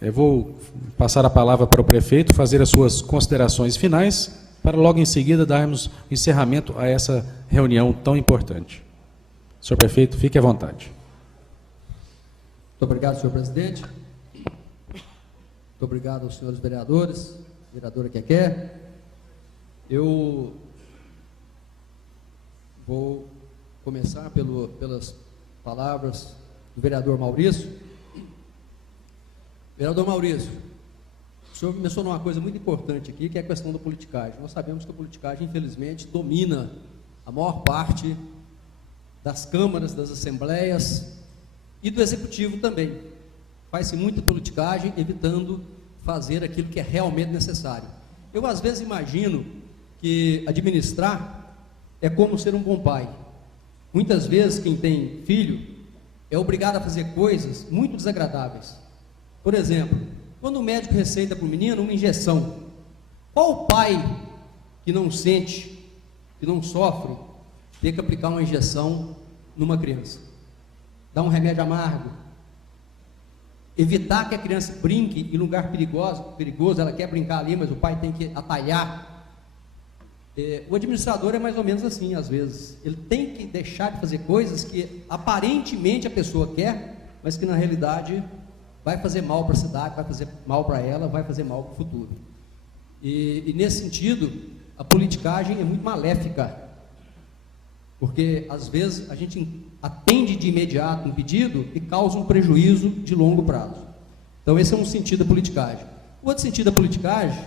Eu vou passar a palavra para o prefeito, fazer as suas considerações finais, para logo em seguida darmos encerramento a essa reunião tão importante. Senhor prefeito, fique à vontade. Muito obrigado, senhor presidente. Muito obrigado aos senhores vereadores, vereadora Keké. Eu vou começar pelas palavras do vereador Maurício. Vereador Maurício, o senhor mencionou uma coisa muito importante aqui, que é a questão da politicagem. Nós sabemos que a politicagem, infelizmente, domina a maior parte das câmaras, das assembleias e do executivo também. Faz-se muita politicagem, evitando fazer aquilo que é realmente necessário. Eu, às vezes, imagino que administrar é como ser um bom pai. Muitas vezes, quem tem filho é obrigado a fazer coisas muito desagradáveis. Por exemplo, quando o médico receita para o menino uma injeção, qual pai que não sente, que não sofre, ter que aplicar uma injeção numa criança? Dar um remédio amargo, evitar que a criança brinque em lugar perigoso, ela quer brincar ali, mas o pai tem que atalhar. O administrador é mais ou menos assim, às vezes. Ele tem que deixar de fazer coisas que aparentemente a pessoa quer, mas que na realidade vai fazer mal para a cidade, vai fazer mal para ela, vai fazer mal para o futuro. E nesse sentido, a politicagem é muito maléfica, porque às vezes a gente atende de imediato um pedido e causa um prejuízo de longo prazo. Então esse é um sentido da politicagem. O outro sentido da politicagem,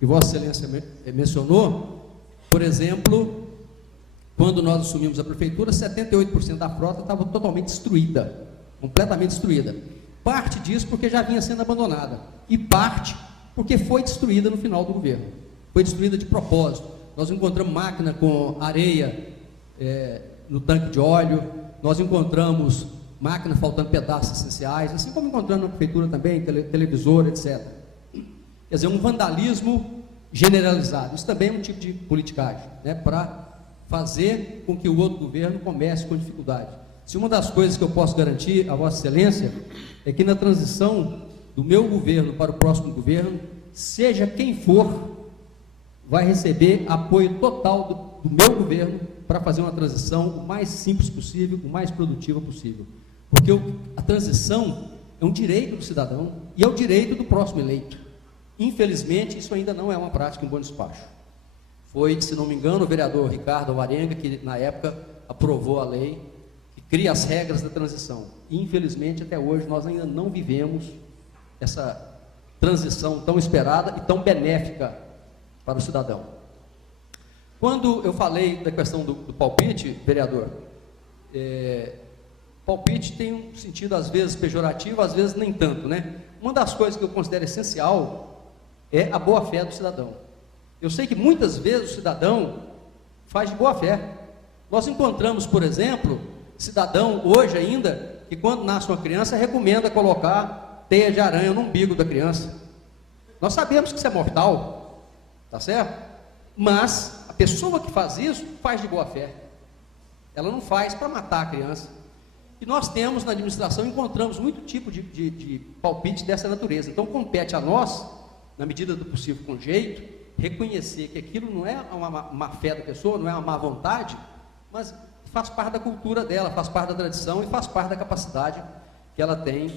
que Vossa Excelência mencionou, por exemplo, quando nós assumimos a prefeitura, 78% da frota estava totalmente destruída, completamente destruída. Parte disso porque já vinha sendo abandonada, e parte porque foi destruída no final do governo. Foi destruída de propósito. Nós encontramos máquina com areia no tanque de óleo, nós encontramos máquina faltando pedaços essenciais, assim como encontramos na prefeitura também, televisor, etc. Quer dizer, um vandalismo generalizado. Isso também é um tipo de politicagem, né, para fazer com que o outro governo comece com dificuldade. Se uma das coisas que eu posso garantir a Vossa Excelência é que na transição do meu governo para o próximo governo, seja quem for, vai receber apoio total do meu governo para fazer uma transição o mais simples possível, o mais produtiva possível. Porque a transição é um direito do cidadão e é o direito do próximo eleito. Infelizmente, isso ainda não é uma prática em bom despacho. Foi, se não me engano, o vereador Ricardo Alvarenga que na época aprovou a lei que cria as regras da transição. E, infelizmente, até hoje nós ainda não vivemos essa transição tão esperada e tão benéfica para o cidadão. Quando eu falei da questão do palpite, vereador, palpite tem um sentido às vezes pejorativo, às vezes nem tanto, né? Uma das coisas que eu considero essencial é a boa-fé do cidadão. Eu sei que muitas vezes o cidadão faz de boa-fé. Nós encontramos, por exemplo, cidadão hoje ainda, que quando nasce uma criança, recomenda colocar teia de aranha no umbigo da criança. Nós sabemos que isso é mortal, tá certo? Mas a pessoa que faz isso, faz de boa fé. Ela não faz para matar a criança. E nós temos na administração, encontramos muito tipo de palpite dessa natureza. Então compete a nós, na medida do possível com jeito, reconhecer que aquilo não é uma má fé da pessoa, não é uma má vontade, mas faz parte da cultura dela, faz parte da tradição e faz parte da capacidade que ela tem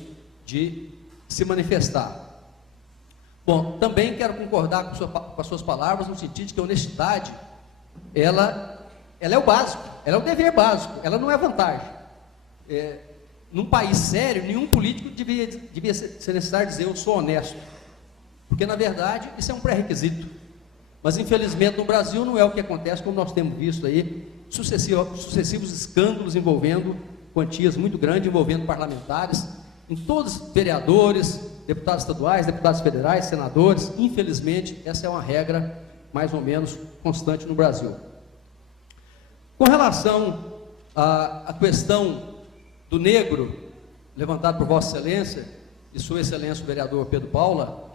de se manifestar. Bom, também quero concordar com as suas palavras, no sentido de que a honestidade, ela é o básico, ela é o dever básico, ela não é vantagem. Num país sério, nenhum político devia ser necessário dizer eu sou honesto, porque na verdade isso é um pré-requisito. Mas infelizmente no Brasil não é o que acontece, como nós temos visto aí, sucessivos escândalos envolvendo quantias muito grandes, envolvendo parlamentares, em todos vereadores, deputados estaduais, deputados federais, senadores. Infelizmente essa é uma regra mais ou menos constante no Brasil. Com relação à questão do negro, levantado por Vossa Excelência e Sua Excelência o vereador Pedro Paula,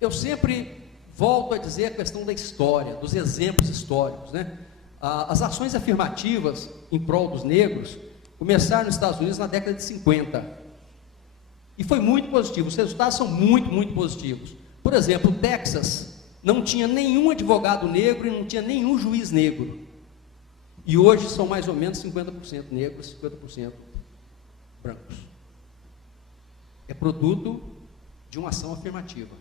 eu sempre volto a dizer a questão da história, dos exemplos históricos, né? As ações afirmativas em prol dos negros começaram nos Estados Unidos na década de 50. E foi muito positivo, os resultados são muito, muito positivos. Por exemplo, o Texas não tinha nenhum advogado negro e não tinha nenhum juiz negro. E hoje são mais ou menos 50% negros, 50% brancos. É produto de uma ação afirmativa.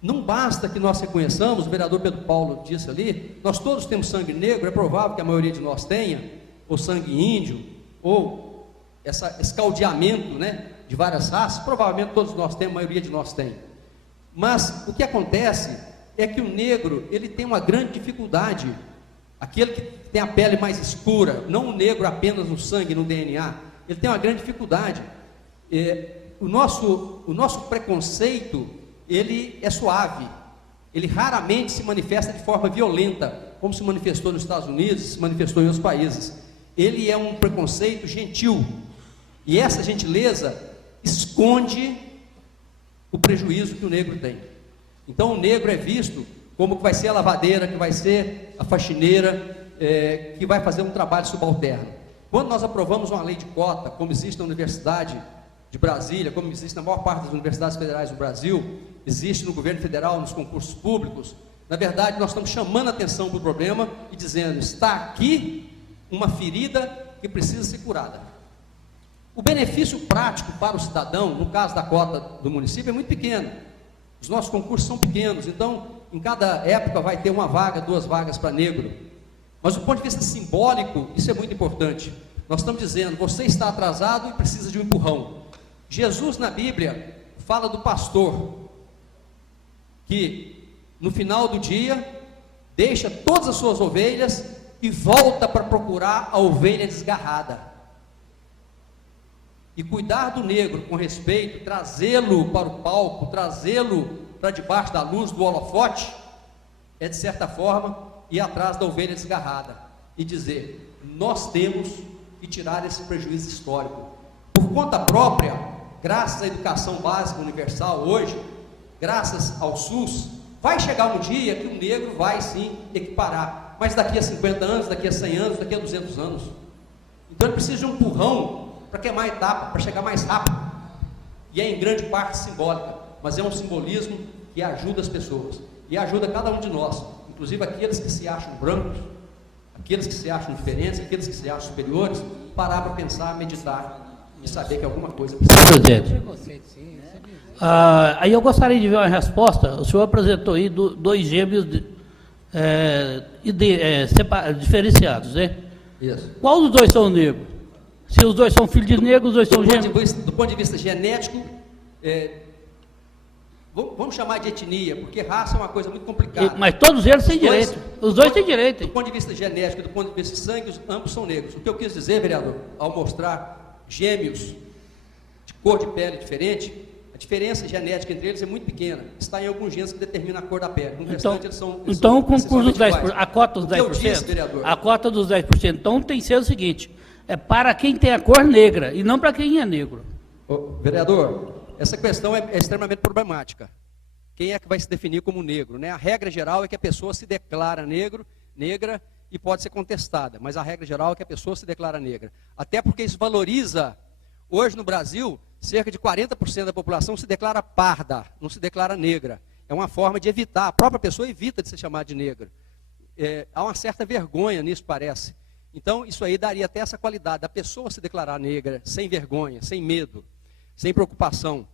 Não basta que nós reconheçamos, o vereador Pedro Paulo disse ali, nós todos temos sangue negro, é provável que a maioria de nós tenha, ou sangue índio, ou esse caldeamento, né, de várias raças, provavelmente todos nós temos, a maioria de nós tem. Mas o que acontece é que o negro, ele tem uma grande dificuldade, aquele que tem a pele mais escura, não o negro apenas no sangue, no DNA, ele tem uma grande dificuldade. O nosso preconceito, ele é suave, ele raramente se manifesta de forma violenta, como se manifestou nos Estados Unidos, se manifestou em outros países. Ele é um preconceito gentil, e essa gentileza esconde o prejuízo que o negro tem. Então o negro é visto como que vai ser a lavadeira, que vai ser a faxineira, que vai fazer um trabalho subalterno. Quando nós aprovamos uma lei de cota, como existe na Universidade de Brasília, como existe na maior parte das universidades federais do Brasil, existe no governo federal, nos concursos públicos, na verdade nós estamos chamando a atenção para o problema e dizendo, está aqui uma ferida que precisa ser curada. O benefício prático para o cidadão, no caso da cota do município, é muito pequeno. Os nossos concursos são pequenos, então em cada época vai ter uma vaga, 2 vagas para negro. Mas do ponto de vista simbólico, isso é muito importante. Nós estamos dizendo, você está atrasado e precisa de um empurrão. Jesus na Bíblia fala do pastor, que no final do dia, deixa todas as suas ovelhas e volta para procurar a ovelha desgarrada. E cuidar do negro com respeito, trazê-lo para o palco, trazê-lo para debaixo da luz do holofote, é de certa forma ir atrás da ovelha desgarrada e dizer, nós temos que tirar esse prejuízo histórico. Por conta própria, graças à educação básica universal hoje, graças ao SUS, vai chegar um dia que o negro vai sim equiparar, mas daqui a 50 anos, daqui a 100 anos, daqui a 200 anos. Então ele precisa de um empurrão para queimar a etapa, para chegar mais rápido. E é em grande parte simbólica, mas é um simbolismo que ajuda as pessoas, e ajuda cada um de nós, inclusive aqueles que se acham brancos, aqueles que se acham diferentes, aqueles que se acham superiores, parar para pensar, meditar e saber que alguma coisa precisa. Aí eu gostaria de ver uma resposta. O senhor apresentou aí 2 gêmeos diferenciados, né? Isso. Qual dos 2 são negros? Se os 2 são filhos de negros, os 2 são gêmeos? Do ponto de vista genético, vamos chamar de etnia, porque raça é uma coisa muito complicada. Mas todos eles têm direito. Os 2 têm direito. Do ponto de vista genético, do ponto de vista de sangue, ambos são negros. O que eu quis dizer, vereador, ao mostrar gêmeos de cor de pele diferente, a diferença genética entre eles é muito pequena. Está em alguns genes que determinam a cor da pele. No restante, eles são o concurso dos 10%, a cota dos 10%, eu disse, vereador, a cota dos 10%, então tem que ser o seguinte, é para quem tem a cor negra, e não para quem é negro. Vereador, essa questão é extremamente problemática. Quem é que vai se definir como negro, né? A regra geral é que a pessoa se declara negra, e pode ser contestada, mas a regra geral é que a pessoa se declara negra. Até porque isso valoriza, hoje no Brasil, cerca de 40% da população se declara parda, não se declara negra. É uma forma de evitar, a própria pessoa evita de ser chamada de negra. Há uma certa vergonha nisso, parece. Então, isso aí daria até essa qualidade, da pessoa se declarar negra, sem vergonha, sem medo, sem preocupação.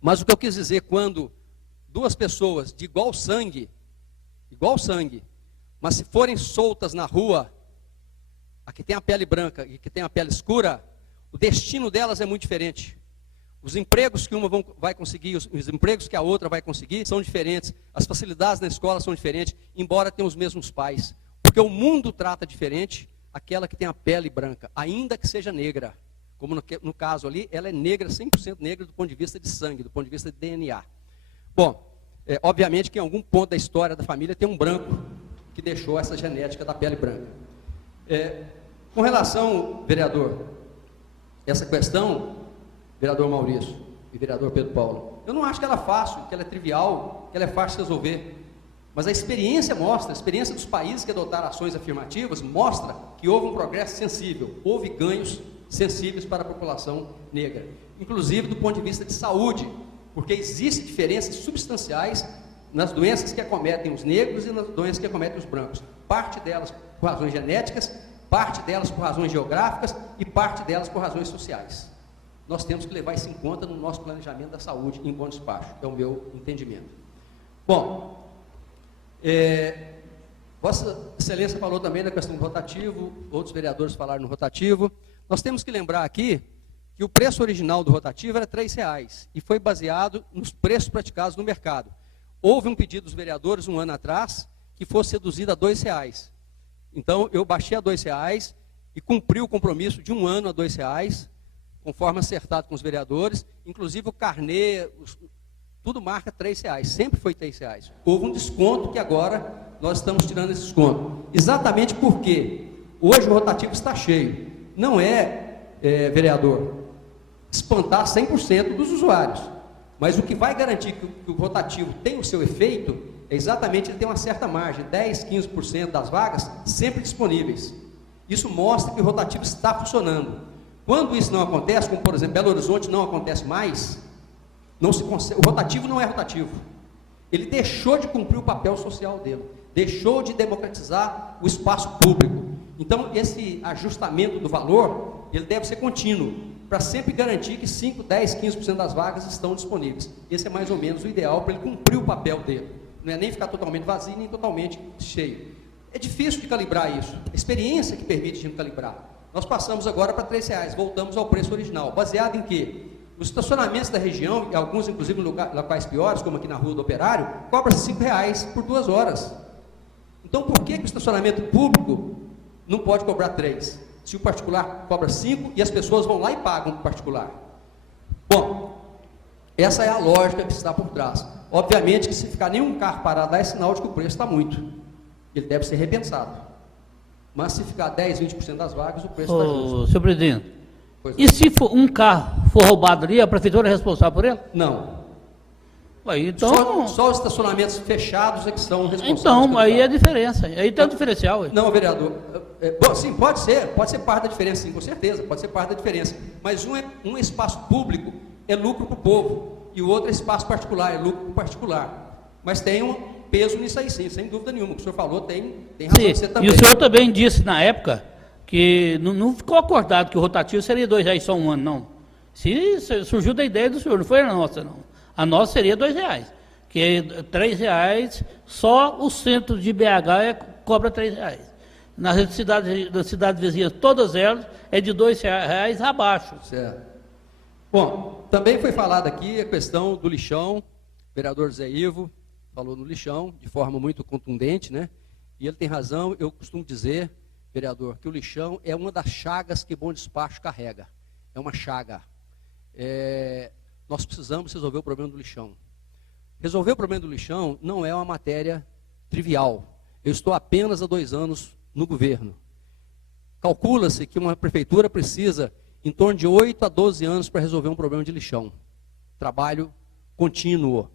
Mas o que eu quis dizer, quando 2 pessoas de igual sangue, mas se forem soltas na rua, a que tem a pele branca e a que tem a pele escura, o destino delas é muito diferente. Os empregos que uma vai conseguir, os empregos que a outra vai conseguir são diferentes. As facilidades na escola são diferentes, embora tenham os mesmos pais. Porque o mundo trata diferente aquela que tem a pele branca, ainda que seja negra. Como no caso ali, ela é negra, 100% negra do ponto de vista de sangue, do ponto de vista de DNA. Bom, obviamente que em algum ponto da história da família tem um branco que deixou essa genética da pele branca. Com relação, vereador, essa questão, vereador Maurício e vereador Pedro Paulo, eu não acho que ela é fácil, que ela é trivial, que ela é fácil de resolver. Mas a experiência mostra, a experiência dos países que adotaram ações afirmativas mostra que houve um progresso sensível, houve ganhos sensíveis para a população negra, inclusive do ponto de vista de saúde, porque existem diferenças substanciais nas doenças que acometem os negros e nas doenças que acometem os brancos, parte delas por razões genéticas, parte delas por razões geográficas e parte delas por razões sociais. Nós temos que levar isso em conta no nosso planejamento da saúde em Bom Despacho, é o meu entendimento. Bom, Vossa Excelência falou também da questão do rotativo, outros vereadores falaram no rotativo. Nós temos que lembrar aqui que o preço original do rotativo era R$ 3,00 e foi baseado nos preços praticados no mercado. Houve um pedido dos vereadores um ano atrás que fosse reduzido a R$ 2,00. Então, eu baixei a R$ 2,00 e cumpri o compromisso de um ano a R$ 2,00, conforme acertado com os vereadores, inclusive o carnê, tudo marca R$ 3,00, sempre foi R$ 3,00. Houve um desconto que agora nós estamos tirando esse desconto. Exatamente porque hoje o rotativo está cheio. Não vereador, espantar 100% dos usuários. Mas o que vai garantir que o rotativo tenha o seu efeito é exatamente ele ter uma certa margem, 10, 15% das vagas sempre disponíveis. Isso mostra que o rotativo está funcionando. Quando isso não acontece, como por exemplo Belo Horizonte não acontece mais, o rotativo não é rotativo. Ele deixou de cumprir o papel social dele, deixou de democratizar o espaço público. Então esse ajustamento do valor, ele deve ser contínuo, para sempre garantir que 5, 10, 15% das vagas estão disponíveis. Esse é mais ou menos o ideal para ele cumprir o papel dele. Não é nem ficar totalmente vazio, nem totalmente cheio. É difícil de calibrar isso. A experiência que permite a gente calibrar. Nós passamos agora para R$ 3,00, voltamos ao preço original. Baseado em quê? Os estacionamentos da região, e alguns inclusive em locais piores, como aqui na Rua do Operário, cobra-se R$ 5,00 por 2 horas. Então por que o estacionamento público não pode cobrar 3? Se o particular cobra 5 e as pessoas vão lá e pagam para o particular. Bom, essa é a lógica que está por trás. Obviamente que se ficar nenhum carro parado lá é sinal de que o preço está muito. Ele deve ser repensado. Mas se ficar 10, 20% das vagas, o preço está justo. Senhor presidente, e se um carro for roubado ali, a prefeitura é responsável por ele? Não. Aí, então, só os estacionamentos fechados é que são responsáveis. Então, aí é a diferença. Aí tem um diferencial. Aí. Não, vereador. Bom, sim, pode ser parte da diferença, sim, com certeza, pode ser parte da diferença. Mas um espaço público é lucro para o povo, e o outro é espaço particular, é lucro para o particular. Mas tem um peso nisso aí, sim, sem dúvida nenhuma. O que o senhor falou tem razão de ser também. E o senhor também disse na época que não ficou acordado que o rotativo seria R$ 2,00 só um ano, não. Se surgiu da ideia do senhor, não foi a nossa, não. A nossa seria R$ 2,00, que é R$ 3,00, só o centro de BH cobra R$ 3,00. Nas cidades vizinhas, todas elas, é de R$ 2,00 abaixo. Certo. Bom, também foi falado aqui a questão do lixão, o vereador Zé Ivo falou no lixão, de forma muito contundente, né? E ele tem razão, eu costumo dizer, vereador, que o lixão é uma das chagas que Bom Despacho carrega. É uma chaga. Nós precisamos resolver o problema do lixão. Resolver o problema do lixão não é uma matéria trivial. Eu estou apenas há 2 anos no governo. Calcula-se que uma prefeitura precisa em torno de 8 a 12 anos para resolver um problema de lixão. Trabalho contínuo.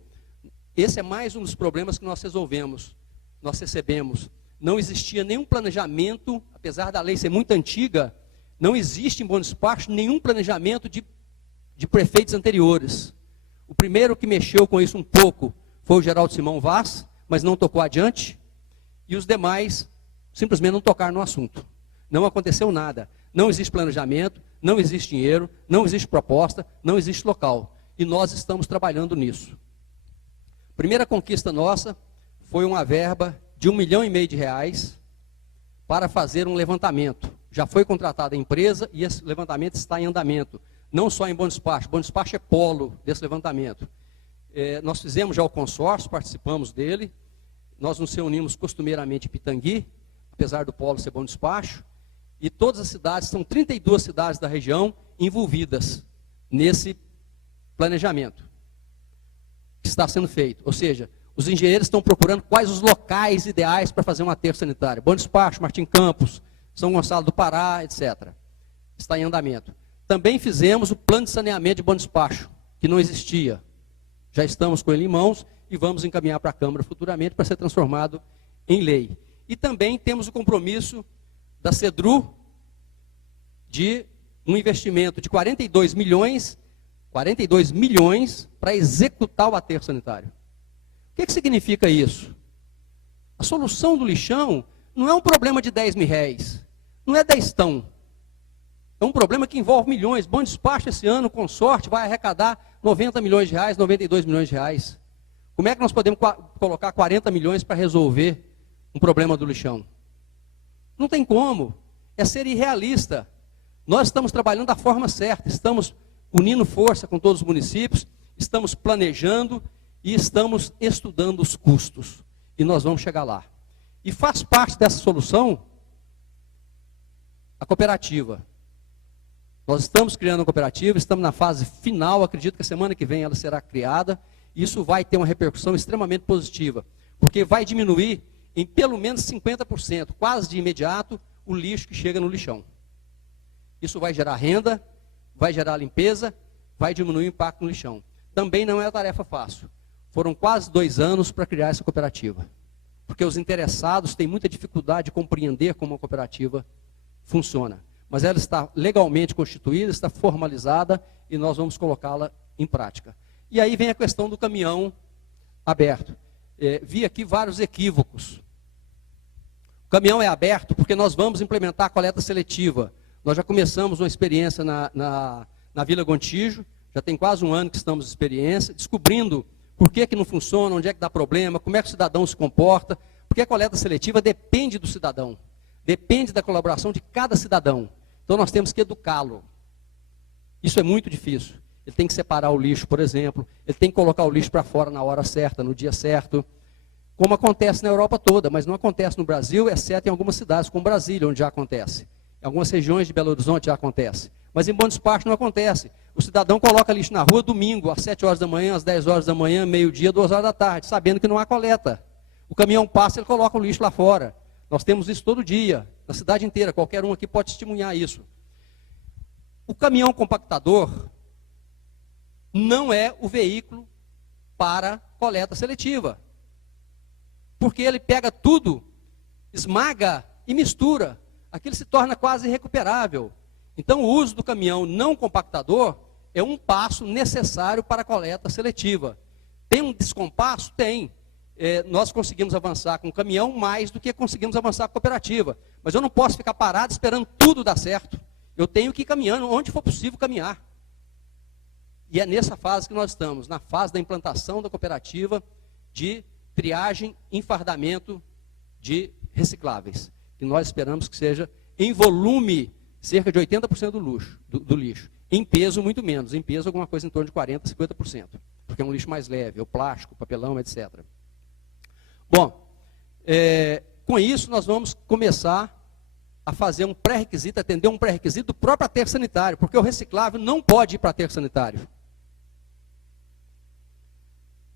Esse é mais um dos problemas que nós resolvemos. Nós recebemos. Não existia nenhum planejamento, apesar da lei ser muito antiga, não existe em Bom Despacho nenhum planejamento de prefeitos anteriores. O primeiro que mexeu com isso um pouco foi o Geraldo Simão Vaz, mas não tocou adiante, e os demais simplesmente não tocaram no assunto. Não aconteceu nada. Não existe planejamento, não existe dinheiro, não existe proposta, não existe local. E nós estamos trabalhando nisso. Primeira conquista nossa foi uma verba de R$ 1,5 milhão para fazer um levantamento. Já foi contratada a empresa e esse levantamento está em andamento. Não só em Bom Despacho é polo desse levantamento. Nós fizemos já o consórcio, participamos dele, nós nos reunimos costumeiramente em Pitangui, apesar do polo ser Bom Despacho, e todas as cidades, são 32 cidades da região envolvidas nesse planejamento que está sendo feito. Ou seja, os engenheiros estão procurando quais os locais ideais para fazer um aterro sanitário. Bom Despacho, Martim Campos, São Gonçalo do Pará, etc. Está em andamento. Também fizemos o plano de saneamento de Bom Despacho, que não existia. Já estamos com ele em mãos e vamos encaminhar para a Câmara futuramente para ser transformado em lei. E também temos o compromisso da CEDRU de um investimento de 42 milhões para executar o aterro sanitário. O que significa isso? A solução do lixão não é um problema de 10 mil réis, não é 10 tão. É um problema que envolve milhões. Bom Despacho esse ano, com sorte, vai arrecadar 90 milhões de reais, 92 milhões de reais. Como é que nós podemos colocar 40 milhões para resolver um problema do lixão? Não tem como. É ser irrealista. Nós estamos trabalhando da forma certa, estamos unindo força com todos os municípios, estamos planejando e estamos estudando os custos. E nós vamos chegar lá. E faz parte dessa solução a cooperativa. Nós estamos criando uma cooperativa, estamos na fase final, acredito que a semana que vem ela será criada. E isso vai ter uma repercussão extremamente positiva, porque vai diminuir em pelo menos 50%, quase de imediato, o lixo que chega no lixão. Isso vai gerar renda, vai gerar limpeza, vai diminuir o impacto no lixão. Também não é uma tarefa fácil. Foram quase 2 anos para criar essa cooperativa, porque os interessados têm muita dificuldade de compreender como a cooperativa funciona. Mas ela está legalmente constituída, está formalizada e nós vamos colocá-la em prática. E aí vem a questão do caminhão aberto. Vi aqui vários equívocos. O caminhão é aberto porque nós vamos implementar a coleta seletiva. Nós já começamos uma experiência na Vila Gontijo, já tem quase 1 ano que estamos em experiência, descobrindo por que não funciona, onde é que dá problema, como é que o cidadão se comporta, porque a coleta seletiva depende do cidadão, depende da colaboração de cada cidadão. Então nós temos que educá-lo. Isso é muito difícil. Ele tem que separar o lixo, por exemplo, ele tem que colocar o lixo para fora na hora certa, no dia certo, como acontece na Europa toda, mas não acontece no Brasil, exceto em algumas cidades, como Brasília, onde já acontece. Em algumas regiões de Belo Horizonte já acontece. Mas em Bom Despacho não acontece. O cidadão coloca lixo na rua domingo, às 7 horas da manhã, às 10 horas da manhã, meio-dia, 2 horas da tarde, sabendo que não há coleta. O caminhão passa, ele coloca o lixo lá fora. Nós temos isso todo dia, na cidade inteira, qualquer um aqui pode testemunhar isso. O caminhão compactador não é o veículo para coleta seletiva. Porque ele pega tudo, esmaga e mistura. Aquilo se torna quase irrecuperável. Então o uso do caminhão não compactador é um passo necessário para a coleta seletiva. Tem um descompasso? Tem. Nós conseguimos avançar com o caminhão mais do que conseguimos avançar com a cooperativa. Mas eu não posso ficar parado esperando tudo dar certo. Eu tenho que ir caminhando onde for possível caminhar. E é nessa fase que nós estamos, na fase da implantação da cooperativa de triagem e enfardamento de recicláveis. Que nós esperamos que seja, em volume, cerca de 80% do lixo. Em peso, muito menos. Em peso, alguma coisa em torno de 40%, 50%. Porque é um lixo mais leve, é o plástico, o papelão, etc. Bom, com isso nós vamos começar a fazer um pré-requisito, atender um pré-requisito do próprio aterro sanitário, porque o reciclável não pode ir para aterro sanitário.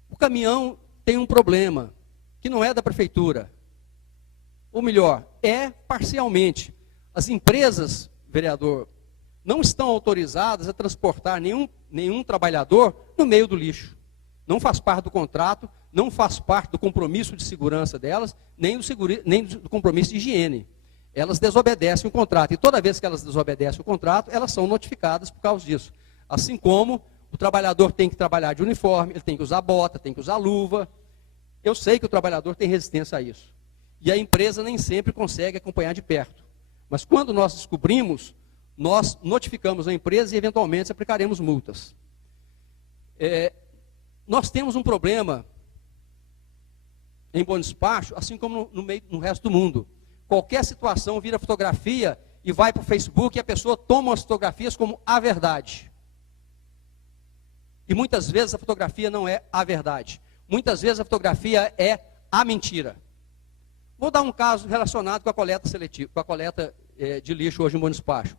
O caminhão tem um problema, que não é da prefeitura. Ou melhor, é parcialmente. As empresas, vereador, não estão autorizadas a transportar nenhum trabalhador no meio do lixo. Não faz parte do contrato, não faz parte do compromisso de segurança delas, nem do compromisso de higiene. Elas desobedecem o contrato. E toda vez que elas desobedecem o contrato, elas são notificadas por causa disso. Assim como o trabalhador tem que trabalhar de uniforme, ele tem que usar bota, tem que usar luva. Eu sei que o trabalhador tem resistência a isso. E a empresa nem sempre consegue acompanhar de perto. Mas quando nós descobrimos, nós notificamos a empresa e eventualmente aplicaremos multas. Nós temos um problema em Bom Despacho, assim como no resto do mundo. Qualquer situação vira fotografia e vai para o Facebook e a pessoa toma as fotografias como a verdade. E muitas vezes a fotografia não é a verdade. Muitas vezes a fotografia é a mentira. Vou dar um caso relacionado com a coleta seletiva, com a coleta de lixo hoje em Bom Despacho.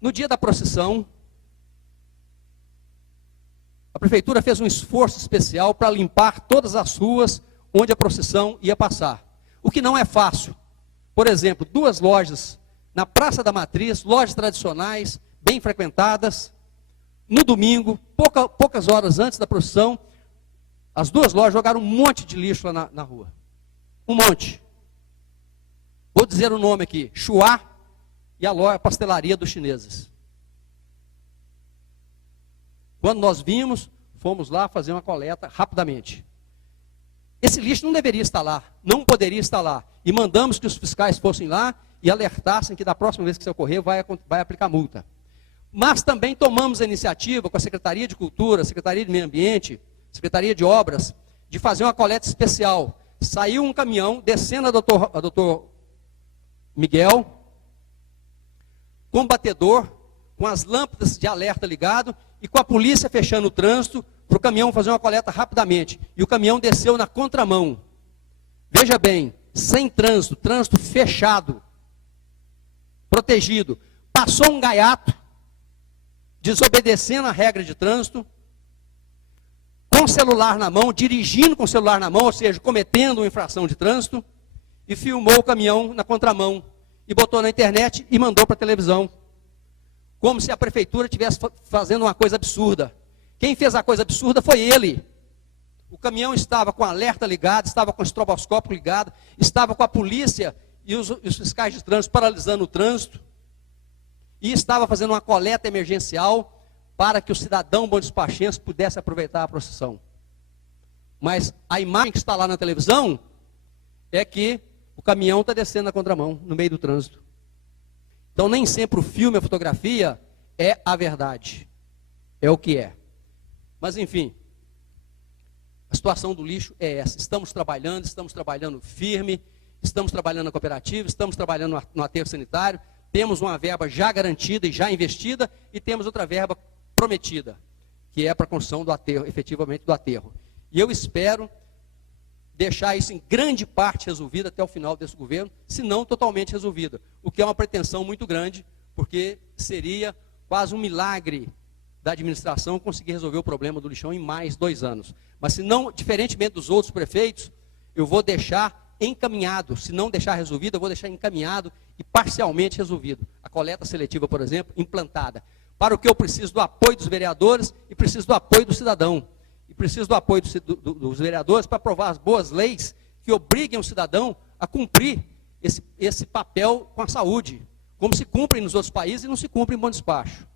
No dia da procissão, a prefeitura fez um esforço especial para limpar todas as ruas onde a procissão ia passar. O que não é fácil. Por exemplo, 2 lojas na Praça da Matriz, lojas tradicionais, bem frequentadas, no domingo, poucas horas antes da procissão, as 2 lojas jogaram um monte de lixo lá na rua. Um monte. Vou dizer o nome aqui, Chua e a pastelaria dos chineses. Quando nós vimos, fomos lá fazer uma coleta rapidamente. Esse lixo não deveria estar lá, não poderia estar lá. E mandamos que os fiscais fossem lá e alertassem que da próxima vez que isso ocorrer, vai aplicar multa. Mas também tomamos a iniciativa com a Secretaria de Cultura, Secretaria de Meio Ambiente, Secretaria de Obras, de fazer uma coleta especial. Saiu um caminhão, descendo a doutor Miguel, com batedor, com as lâmpadas de alerta ligado e com a polícia fechando o trânsito para o caminhão fazer uma coleta rapidamente. E o caminhão desceu na contramão. Veja bem, sem trânsito, trânsito fechado, protegido. Passou um gaiato, desobedecendo a regra de trânsito, com o celular na mão, dirigindo com o celular na mão, ou seja, cometendo uma infração de trânsito, e filmou o caminhão na contramão, e botou na internet e mandou para a televisão. Como se a prefeitura estivesse fazendo uma coisa absurda. Quem fez a coisa absurda foi ele. O caminhão estava com alerta ligado, estava com o estroboscópio ligado, estava com a polícia e os fiscais de trânsito paralisando o trânsito, e estava fazendo uma coleta emergencial para que o cidadão bom despachense pudesse aproveitar a procissão. Mas a imagem que está lá na televisão é que o caminhão está descendo na contramão, no meio do trânsito. Então nem sempre o filme, a fotografia é a verdade. É o que é. Mas enfim, a situação do lixo é essa. Estamos trabalhando firme, estamos trabalhando na cooperativa, estamos trabalhando no aterro sanitário, temos uma verba já garantida e já investida, e temos outra verba prometida, que é para a construção do aterro, efetivamente do aterro. E eu espero deixar isso em grande parte resolvido até o final desse governo, se não totalmente resolvida, o que é uma pretensão muito grande, porque seria quase um milagre da administração conseguir resolver o problema do lixão em mais 2 anos. Mas se não, diferentemente dos outros prefeitos, eu vou deixar encaminhado, se não deixar resolvido, eu vou deixar encaminhado e parcialmente resolvido. A coleta seletiva, por exemplo, implantada. Para o que eu preciso do apoio dos vereadores e preciso do apoio do cidadão. E preciso do apoio dos vereadores para aprovar as boas leis que obriguem o cidadão a cumprir esse papel com a saúde, como se cumprem nos outros países e não se cumpre em Bom Despacho.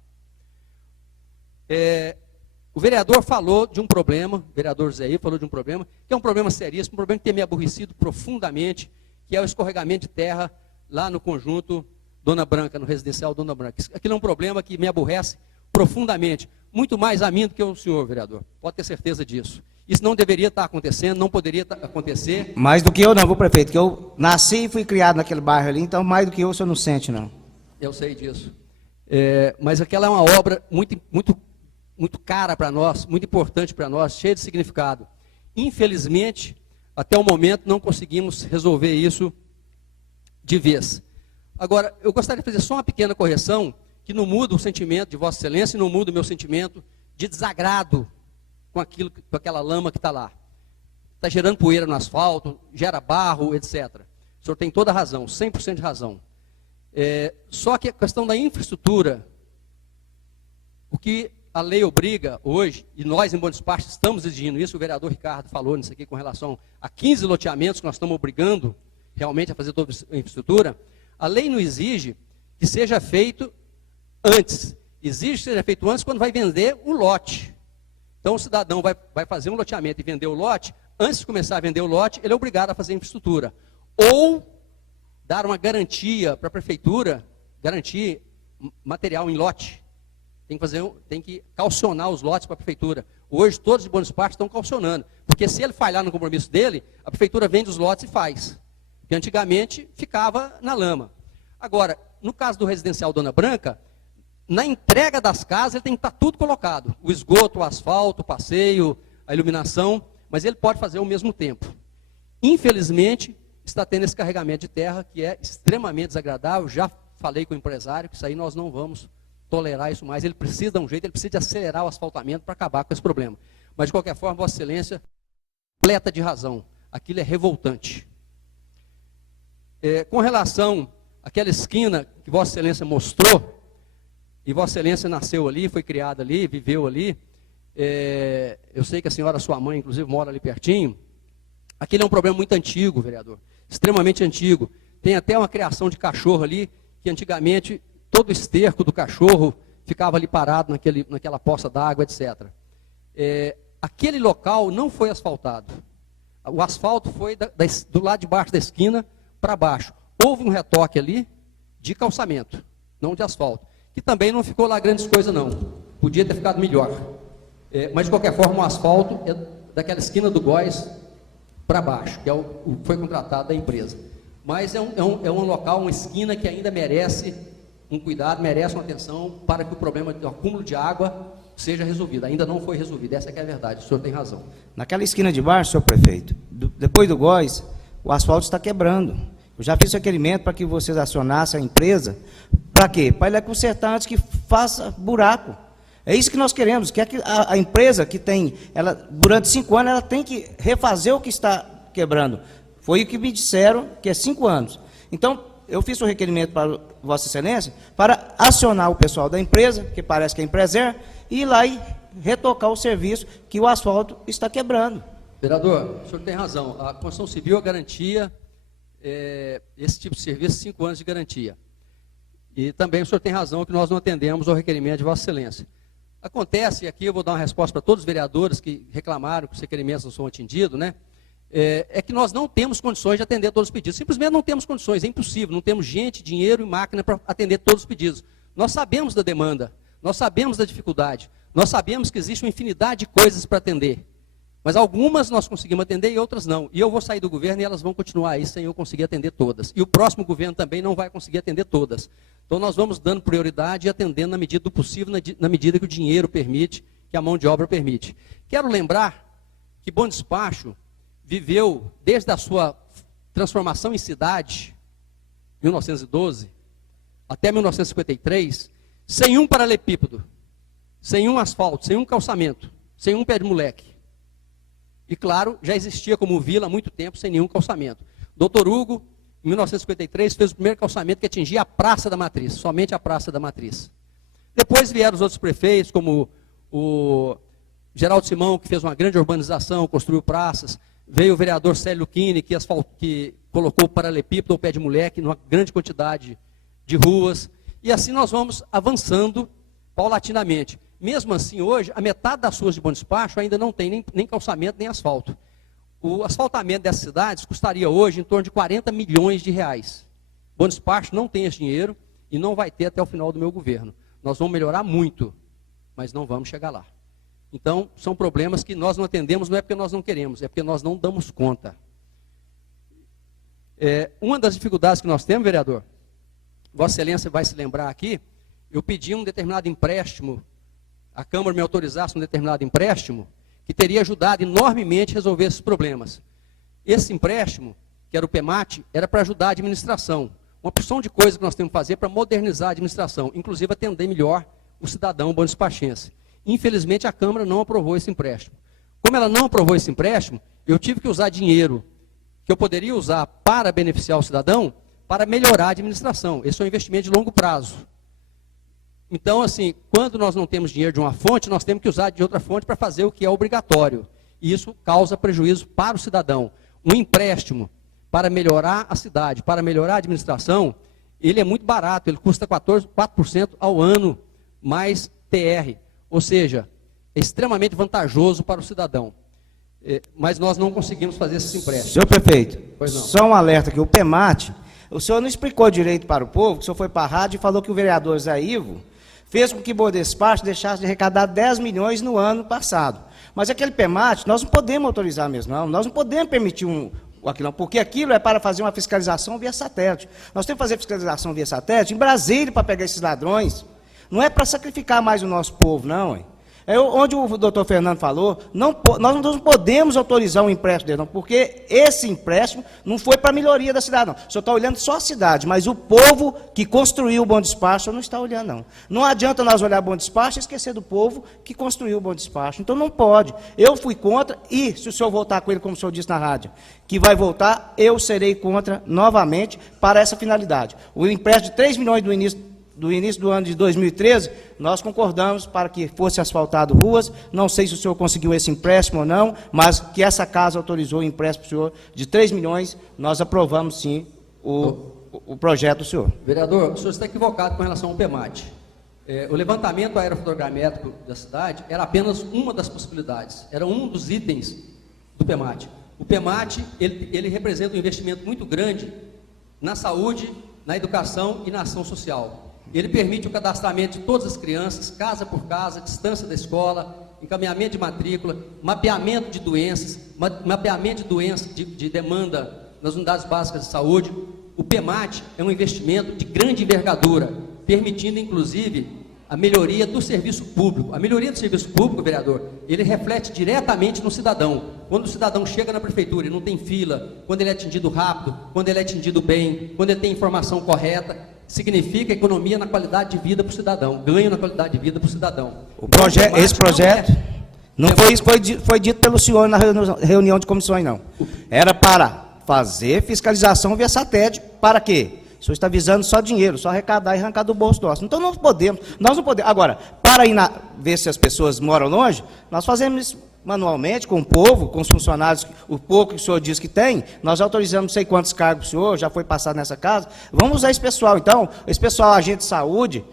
O vereador falou de um problema, o vereador Zé falou de um problema, que é um problema seríssimo, um problema que tem me aborrecido profundamente, que é o escorregamento de terra lá no conjunto Dona Branca, no residencial Dona Branca. Aquilo é um problema que me aborrece profundamente, muito mais a mim do que o senhor, vereador, pode ter certeza disso. Isso não deveria estar acontecendo, não poderia acontecer. Mais do que eu não, viu, prefeito, que eu nasci e fui criado naquele bairro ali, então mais do que eu, o senhor não sente, não. Eu sei disso. Mas aquela é uma obra muito cara para nós, muito importante para nós, cheia de significado. Infelizmente, até o momento, não conseguimos resolver isso de vez. Agora, eu gostaria de fazer só uma pequena correção, que não muda o sentimento de Vossa Excelência e não muda o meu sentimento de desagrado com aquela lama que está lá. Está gerando poeira no asfalto, gera barro, etc. O senhor tem toda a razão, 100% de razão. Só que a questão da infraestrutura, o que a lei obriga hoje, e nós em Bom Despacho estamos exigindo isso, o vereador Ricardo falou nisso aqui com relação a 15 loteamentos que nós estamos obrigando realmente a fazer toda a infraestrutura, a lei não exige que seja feito antes, exige que seja feito antes quando vai vender o lote. Então o cidadão vai fazer um loteamento e vender o lote, antes de começar a vender o lote, ele é obrigado a fazer infraestrutura. Ou dar uma garantia para a prefeitura, garantir material em lote. Tem que calcionar os lotes para a prefeitura. Hoje todos de Bom Despacho estão calcionando, porque se ele falhar no compromisso dele, a prefeitura vende os lotes e faz. Porque antigamente ficava na lama. Agora, no caso do residencial Dona Branca, na entrega das casas ele tem que estar tudo colocado. O esgoto, o asfalto, o passeio, a iluminação, mas ele pode fazer ao mesmo tempo. Infelizmente, está tendo esse carregamento de terra que é extremamente desagradável. Já falei com o empresário que isso aí nós não vamos tolerar isso mais. Ele precisa dar um jeito, ele precisa de acelerar o asfaltamento para acabar com esse problema. Mas de qualquer forma, Vossa Excelência, completa de razão. Aquilo é revoltante. Com relação àquela esquina que Vossa Excelência mostrou, e Vossa Excelência nasceu ali, foi criada ali, viveu ali, eu sei que a senhora, sua mãe, inclusive, mora ali pertinho. Aquele é um problema muito antigo, vereador, extremamente antigo. Tem até uma criação de cachorro ali, que antigamente todo o esterco do cachorro ficava ali parado naquela poça d'água, etc. Aquele local não foi asfaltado. O asfalto foi do lado de baixo da esquina para baixo. Houve um retoque ali de calçamento, não de asfalto, que também não ficou lá grandes coisas não. Podia ter ficado melhor. Mas de qualquer forma o asfalto é daquela esquina do Góis para baixo, que foi contratado da empresa. Mas é um local, uma esquina que ainda merece um cuidado, merece uma atenção para que o problema do acúmulo de água seja resolvido. Ainda não foi resolvido, essa é que é a verdade, o senhor tem razão. Naquela esquina de baixo, senhor prefeito, depois do Góis, o asfalto está quebrando. Eu já fiz requerimento para que vocês acionassem a empresa. Para quê? Para ele consertar antes que faça buraco. É isso que nós queremos, que a empresa que tem, durante 5 anos, ela tem que refazer o que está quebrando. Foi o que me disseram, que é 5 anos. Então, eu fiz o requerimento para Vossa Excelência, para acionar o pessoal da empresa, que parece que é Empreser, e ir lá e retocar o serviço que o asfalto está quebrando. Vereador, o senhor tem razão. A construção civil, a garantia, esse tipo de serviço, 5 anos de garantia. E também o senhor tem razão que nós não atendemos ao requerimento de Vossa Excelência. Acontece, e aqui eu vou dar uma resposta para todos os vereadores que reclamaram que os requerimentos não são atendidos, né? Que nós não temos condições de atender todos os pedidos. Simplesmente não temos condições, é impossível. Não temos gente, dinheiro e máquina para atender todos os pedidos. Nós sabemos da demanda, nós sabemos da dificuldade, nós sabemos que existe uma infinidade de coisas para atender. Mas algumas nós conseguimos atender e outras não. E eu vou sair do governo e elas vão continuar aí sem eu conseguir atender todas. E o próximo governo também não vai conseguir atender todas. Então nós vamos dando prioridade e atendendo na medida do possível, na medida que o dinheiro permite, que a mão de obra permite. Quero lembrar que Bom Despacho viveu, desde a sua transformação em cidade, 1912, até 1953, sem um paralelepípedo, sem um asfalto, sem um calçamento, sem um pé de moleque. E claro, já existia como vila há muito tempo, sem nenhum calçamento. Dr. Hugo, em 1953, fez o primeiro calçamento que atingia a Praça da Matriz, somente a Praça da Matriz. Depois vieram os outros prefeitos, como o Geraldo Simão, que fez uma grande urbanização, construiu praças. Veio o vereador Célio Quini, que colocou paralelepípedo ou pé de moleque numa grande quantidade de ruas. E assim nós vamos avançando paulatinamente. Mesmo assim, hoje, a metade das ruas de Bom Despacho ainda não tem nem calçamento, nem asfalto. O asfaltamento dessas cidades custaria hoje em torno de 40 milhões de reais. Bom Despacho não tem esse dinheiro e não vai ter até o final do meu governo. Nós vamos melhorar muito, mas não vamos chegar lá. Então, são problemas que nós não atendemos, não é porque nós não queremos, é porque nós não damos conta. Uma das dificuldades que nós temos, vereador, Vossa Excelência vai se lembrar aqui, eu pedi um determinado empréstimo, a Câmara me autorizasse um determinado empréstimo, que teria ajudado enormemente a resolver esses problemas. Esse empréstimo, que era o PEMAT, era para ajudar a administração. Uma porção de coisas que nós temos que fazer para modernizar a administração, inclusive atender melhor o cidadão bom-despachense. Infelizmente, a Câmara não aprovou esse empréstimo. Como ela não aprovou esse empréstimo, eu tive que usar dinheiro que eu poderia usar para beneficiar o cidadão, para melhorar a administração. Esse é um investimento de longo prazo. Então, assim, quando nós não temos dinheiro de uma fonte, nós temos que usar de outra fonte para fazer o que é obrigatório. E isso causa prejuízo para o cidadão. Um empréstimo para melhorar a cidade, para melhorar a administração, ele é muito barato, ele custa 4% ao ano, mais TR. Ou seja, é extremamente vantajoso para o cidadão. Mas nós não conseguimos fazer esses empréstimos. Senhor prefeito, pois não. Só um alerta aqui, o PEMAT, o senhor não explicou direito para o povo, que o senhor foi para a rádio e falou que o vereador Zé Ivo fez com que Bom Despacho deixasse de arrecadar 10 milhões no ano passado. Mas aquele PEMAT, nós não podemos autorizar mesmo, não. Nós não podemos permitir aquilo, porque aquilo é para fazer uma fiscalização via satélite. Nós temos que fazer fiscalização via satélite em Brasília para pegar esses ladrões. Não é para sacrificar mais o nosso povo, não, hein? Onde o doutor Fernando falou, nós não podemos autorizar um empréstimo dele, não, porque esse empréstimo não foi para a melhoria da cidade, não. O senhor está olhando só a cidade, mas o povo que construiu o Bom Despacho não está olhando, não. Não adianta nós olhar o Bom Despacho e esquecer do povo que construiu o Bom Despacho. Então não pode. Eu fui contra e, se o senhor voltar com ele, como o senhor disse na rádio, que vai voltar, eu serei contra novamente para essa finalidade. O empréstimo de 3 milhões do início do ano de 2013, nós concordamos para que fosse asfaltado ruas. Não sei se o senhor conseguiu esse empréstimo ou não, mas que essa casa autorizou o empréstimo do senhor de 3 milhões, nós aprovamos sim o projeto do senhor. Vereador, o senhor está equivocado com relação ao PEMAT. O levantamento aerofotogramétrico da cidade era apenas uma das possibilidades, era um dos itens do PEMAT. O PEMAT, ele representa um investimento muito grande na saúde, na educação e na ação social. Ele permite o cadastramento de todas as crianças, casa por casa, distância da escola, encaminhamento de matrícula, mapeamento de doenças, mapeamento de doenças de demanda nas unidades básicas de saúde. O PEMAT é um investimento de grande envergadura, permitindo, inclusive, a melhoria do serviço público. A melhoria do serviço público, vereador, ele reflete diretamente no cidadão. Quando o cidadão chega na prefeitura e não tem fila, quando ele é atendido rápido, quando ele é atendido bem, quando ele tem informação correta, significa economia na qualidade de vida para o cidadão, ganho na qualidade de vida para o cidadão. Esse projeto não foi isso que foi dito pelo senhor na reunião de comissões, não. Era para fazer fiscalização via satélite. Para quê? O senhor está visando só dinheiro, só arrecadar e arrancar do bolso nosso. Então nós não podemos. Agora, para ir ver se as pessoas moram longe, nós fazemos isso manualmente, com o povo, com os funcionários, o pouco que o senhor diz que tem, nós autorizamos não sei quantos cargos o senhor, já foi passado nessa casa. Vamos usar esse pessoal, então, esse pessoal, agente de saúde,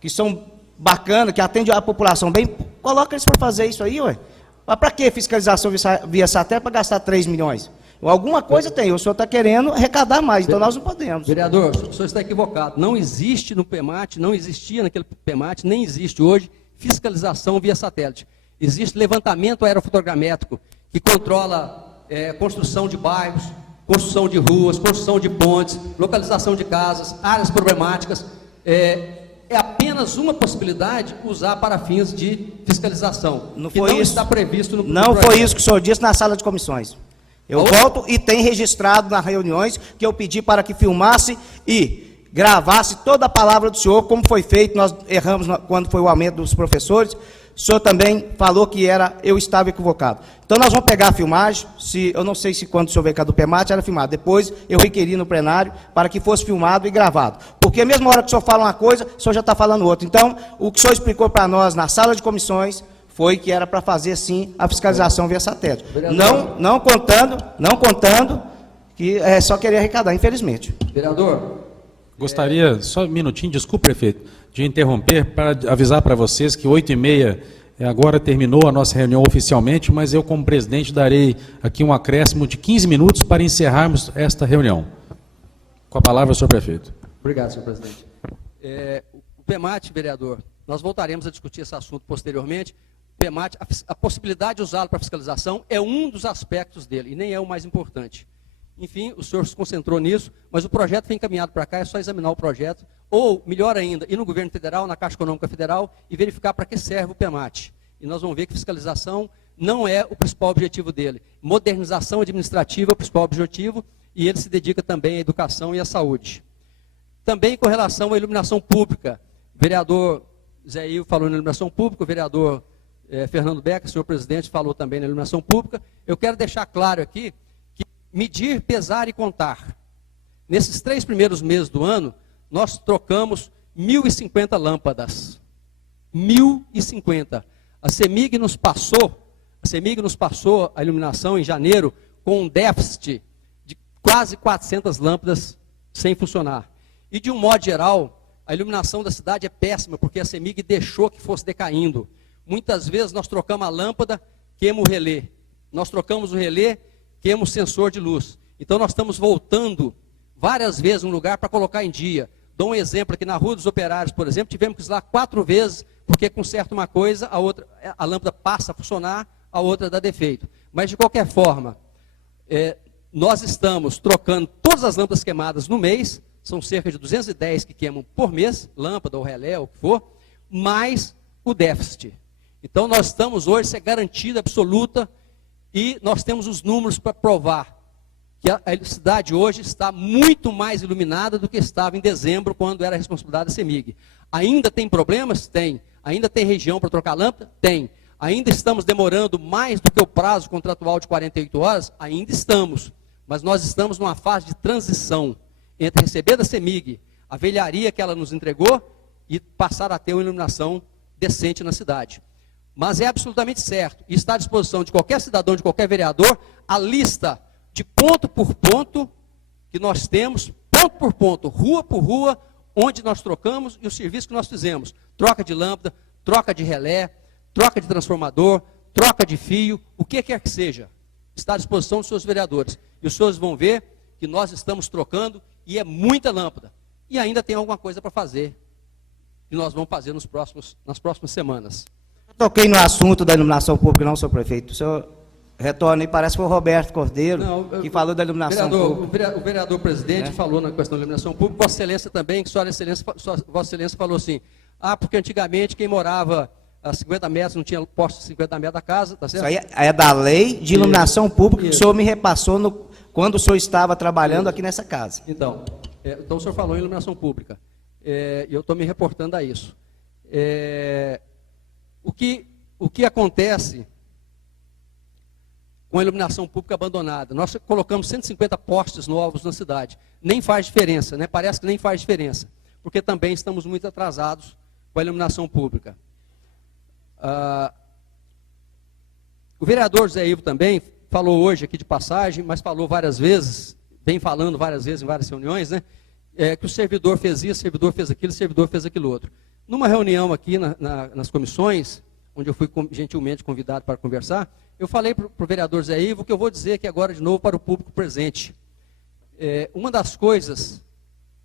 que são bacanas, que atendem a população bem, coloca eles para fazer isso aí, ué. Mas para que fiscalização via satélite para gastar 3 milhões? Alguma coisa tem, o senhor está querendo arrecadar mais, então nós não podemos. Vereador, o senhor está equivocado. Não existe no PEMAT, não existia naquele PEMAT, nem existe hoje, fiscalização via satélite. Existe levantamento aerofotogramétrico, que controla construção de bairros, construção de ruas, construção de pontes, localização de casas, áreas problemáticas. É apenas uma possibilidade usar para fins de fiscalização. Não está previsto no Não foi isso que o senhor disse na sala de comissões. Eu volto e tem registrado nas reuniões que eu pedi para que filmasse e gravasse toda a palavra do senhor, como foi feito, nós erramos quando foi o aumento dos professores, o senhor também falou que eu estava equivocado. Então nós vamos pegar a filmagem, eu não sei se quando o senhor veio cá do PEMAT era filmado, depois eu requeri no plenário para que fosse filmado e gravado. Porque a mesma hora que o senhor fala uma coisa, o senhor já está falando outra. Então, o que o senhor explicou para nós na sala de comissões foi que era para fazer, sim, a fiscalização via satélite. Não contando que é só querer arrecadar, infelizmente. Vereador. Gostaria, só um minutinho, desculpe, prefeito, de interromper para avisar para vocês que 8h30 agora terminou a nossa reunião oficialmente, mas eu, como presidente, darei aqui um acréscimo de 15 minutos para encerrarmos esta reunião. Com a palavra, senhor prefeito. Obrigado, senhor presidente. O PEMAT, vereador, nós voltaremos a discutir esse assunto posteriormente. O PEMAT, a possibilidade de usá-lo para fiscalização é um dos aspectos dele, e nem é o mais importante. Enfim, o senhor se concentrou nisso, mas o projeto foi encaminhado para cá, é só examinar o projeto, ou, melhor ainda, ir no governo federal, na Caixa Econômica Federal, e verificar para que serve o PEMAT. E nós vamos ver que fiscalização não é o principal objetivo dele. Modernização administrativa é o principal objetivo, e ele se dedica também à educação e à saúde. Também com relação à iluminação pública, o vereador Zé Ivo falou na iluminação pública, o vereador Fernando Becker, senhor presidente, falou também na iluminação pública. Eu quero deixar claro aqui que medir, pesar e contar. Nesses 3 primeiros meses do ano, nós trocamos 1.050 lâmpadas. 1.050. A CEMIG nos passou a iluminação em janeiro com um déficit de quase 400 lâmpadas sem funcionar. E de um modo geral, a iluminação da cidade é péssima, porque a CEMIG deixou que fosse decaindo. Muitas vezes nós trocamos a lâmpada, queima o relé. Nós trocamos o relé, queima o sensor de luz. Então nós estamos voltando várias vezes no lugar para colocar em dia. Dou um exemplo aqui na Rua dos Operários, por exemplo, tivemos que ir lá 4 vezes, porque conserta uma coisa, a lâmpada passa a funcionar, a outra dá defeito. Mas de qualquer forma, nós estamos trocando todas as lâmpadas queimadas no mês, são cerca de 210 que queimam por mês, lâmpada ou relé, o que for, mais o déficit. Então nós estamos hoje, isso é garantida absoluta, e nós temos os números para provar que a cidade hoje está muito mais iluminada do que estava em dezembro, quando era a responsabilidade da CEMIG. Ainda tem problemas? Tem. Ainda tem região para trocar lâmpada? Tem. Ainda estamos demorando mais do que o prazo contratual de 48 horas? Ainda estamos. Mas nós estamos numa fase de transição entre receber da CEMIG a velharia que ela nos entregou e passar a ter uma iluminação decente na cidade. Mas é absolutamente certo, e está à disposição de qualquer cidadão, de qualquer vereador, a lista de ponto por ponto que nós temos, ponto por ponto, rua por rua, onde nós trocamos e o serviço que nós fizemos. troca de lâmpada, troca de relé, troca de transformador, troca de fio, o que quer que seja. Está à disposição dos seus vereadores. E os senhores vão ver que nós estamos trocando e é muita lâmpada. E ainda tem alguma coisa para fazer, que nós vamos fazer nas próximas semanas. Eu toquei no assunto da iluminação pública, não, senhor prefeito. O senhor retorna aí, parece que foi o Roberto Cordeiro que falou da iluminação pública. O vereador presidente falou na questão da iluminação pública, Vossa Excelência também, que Vossa Excelência falou assim, porque antigamente quem morava a 50 metros não tinha poste de 50 metros da casa, tá certo? Isso aí é da lei de iluminação pública que o senhor me repassou quando o senhor estava trabalhando aqui nessa casa. Então o senhor falou em iluminação pública, e eu estou me reportando a isso. O que acontece com a iluminação pública abandonada? Nós colocamos 150 postes novos na cidade. Nem faz diferença, né? Parece que nem faz diferença, porque também estamos muito atrasados com a iluminação pública. O vereador Zé Ivo também falou hoje aqui de passagem, mas falou várias vezes, vem falando várias vezes em várias reuniões, né? Que o servidor fez isso, o servidor fez aquilo, o servidor fez aquilo outro. Numa reunião aqui nas comissões, onde eu fui gentilmente convidado para conversar, eu falei para o vereador Zé Ivo que eu vou dizer aqui agora de novo para o público presente. Uma das coisas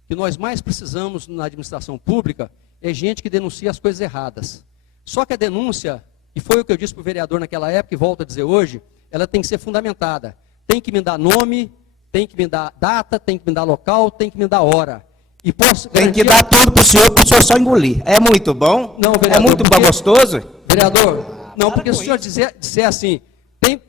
que nós mais precisamos na administração pública é gente que denuncia as coisas erradas. Só que a denúncia, e foi o que eu disse para o vereador naquela época, e volto a dizer hoje, ela tem que ser fundamentada. Tem que me dar nome, tem que me dar data, tem que me dar local, tem que me dar hora. E tem que dar tudo para o senhor só engolir. É muito bom? Não, vereador, é muito gostoso? Vereador, não, porque se o senhor disser assim,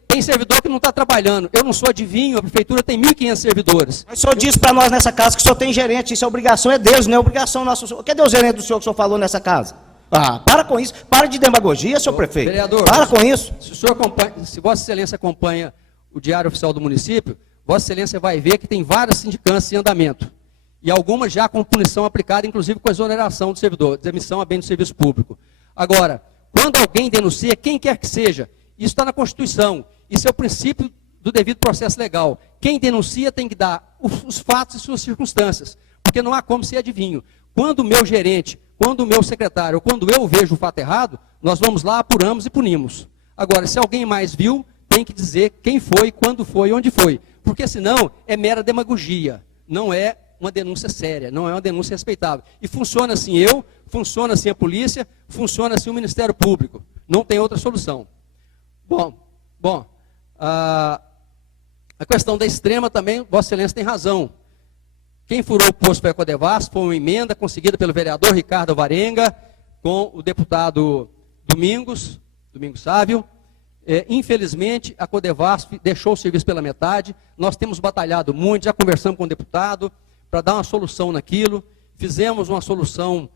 tem servidor que não está trabalhando, eu não sou adivinho, a prefeitura tem 1.500 servidores. Mas o senhor disse para nós nessa casa que o senhor tem gerente, isso é obrigação, é Deus, não é obrigação nossa. Cadê o gerente do senhor que o senhor falou nessa casa? Para com isso, para de demagogia, senhor prefeito. Vereador, para com isso. Se Vossa Excelência acompanha o Diário Oficial do Município, Vossa Excelência vai ver que tem várias sindicâncias em andamento. E algumas já com punição aplicada, inclusive com exoneração do servidor, demissão a bem do serviço público. Agora, quando alguém denuncia, quem quer que seja, isso está na Constituição, isso é o princípio do devido processo legal. Quem denuncia tem que dar os fatos e suas circunstâncias, porque não há como ser adivinho. Quando o meu gerente, quando o meu secretário, ou quando eu vejo o fato errado, nós vamos lá, apuramos e punimos. Agora, se alguém mais viu, tem que dizer quem foi, quando foi, onde foi. Porque senão é mera demagogia, não é uma denúncia séria, não é uma denúncia respeitável. E funciona assim funciona assim a polícia, funciona assim o Ministério Público. Não tem outra solução. Bom, a questão da extrema também, Vossa Excelência tem razão. Quem furou o posto foi a Codevasf, foi uma emenda conseguida pelo vereador Ricardo Alvarenga, com o deputado Domingos Sávio. Infelizmente, a Codevasf deixou o serviço pela metade. Nós temos batalhado muito, já conversamos com o deputado para dar uma solução naquilo. Fizemos uma solução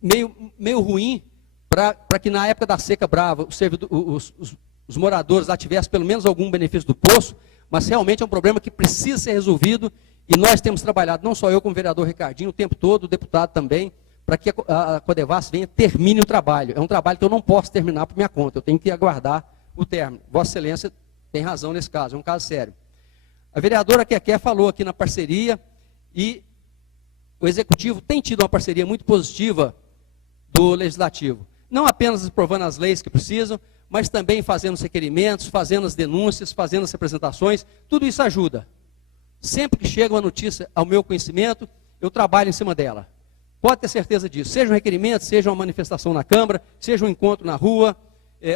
meio ruim, para que na época da seca brava os moradores lá tivessem pelo menos algum benefício do poço, mas realmente é um problema que precisa ser resolvido e nós temos trabalhado, não só eu como o vereador Ricardinho, o tempo todo, o deputado também, para que a Codevasf termine o trabalho. É um trabalho que eu não posso terminar por minha conta, eu tenho que aguardar o término. Vossa Excelência tem razão nesse caso, é um caso sério. A vereadora Keké falou aqui na parceria e o Executivo tem tido uma parceria muito positiva do Legislativo. Não apenas aprovando as leis que precisam, mas também fazendo os requerimentos, fazendo as denúncias, fazendo as representações, tudo isso ajuda. Sempre que chega uma notícia ao meu conhecimento, eu trabalho em cima dela. Pode ter certeza disso. Seja um requerimento, seja uma manifestação na Câmara, seja um encontro na rua,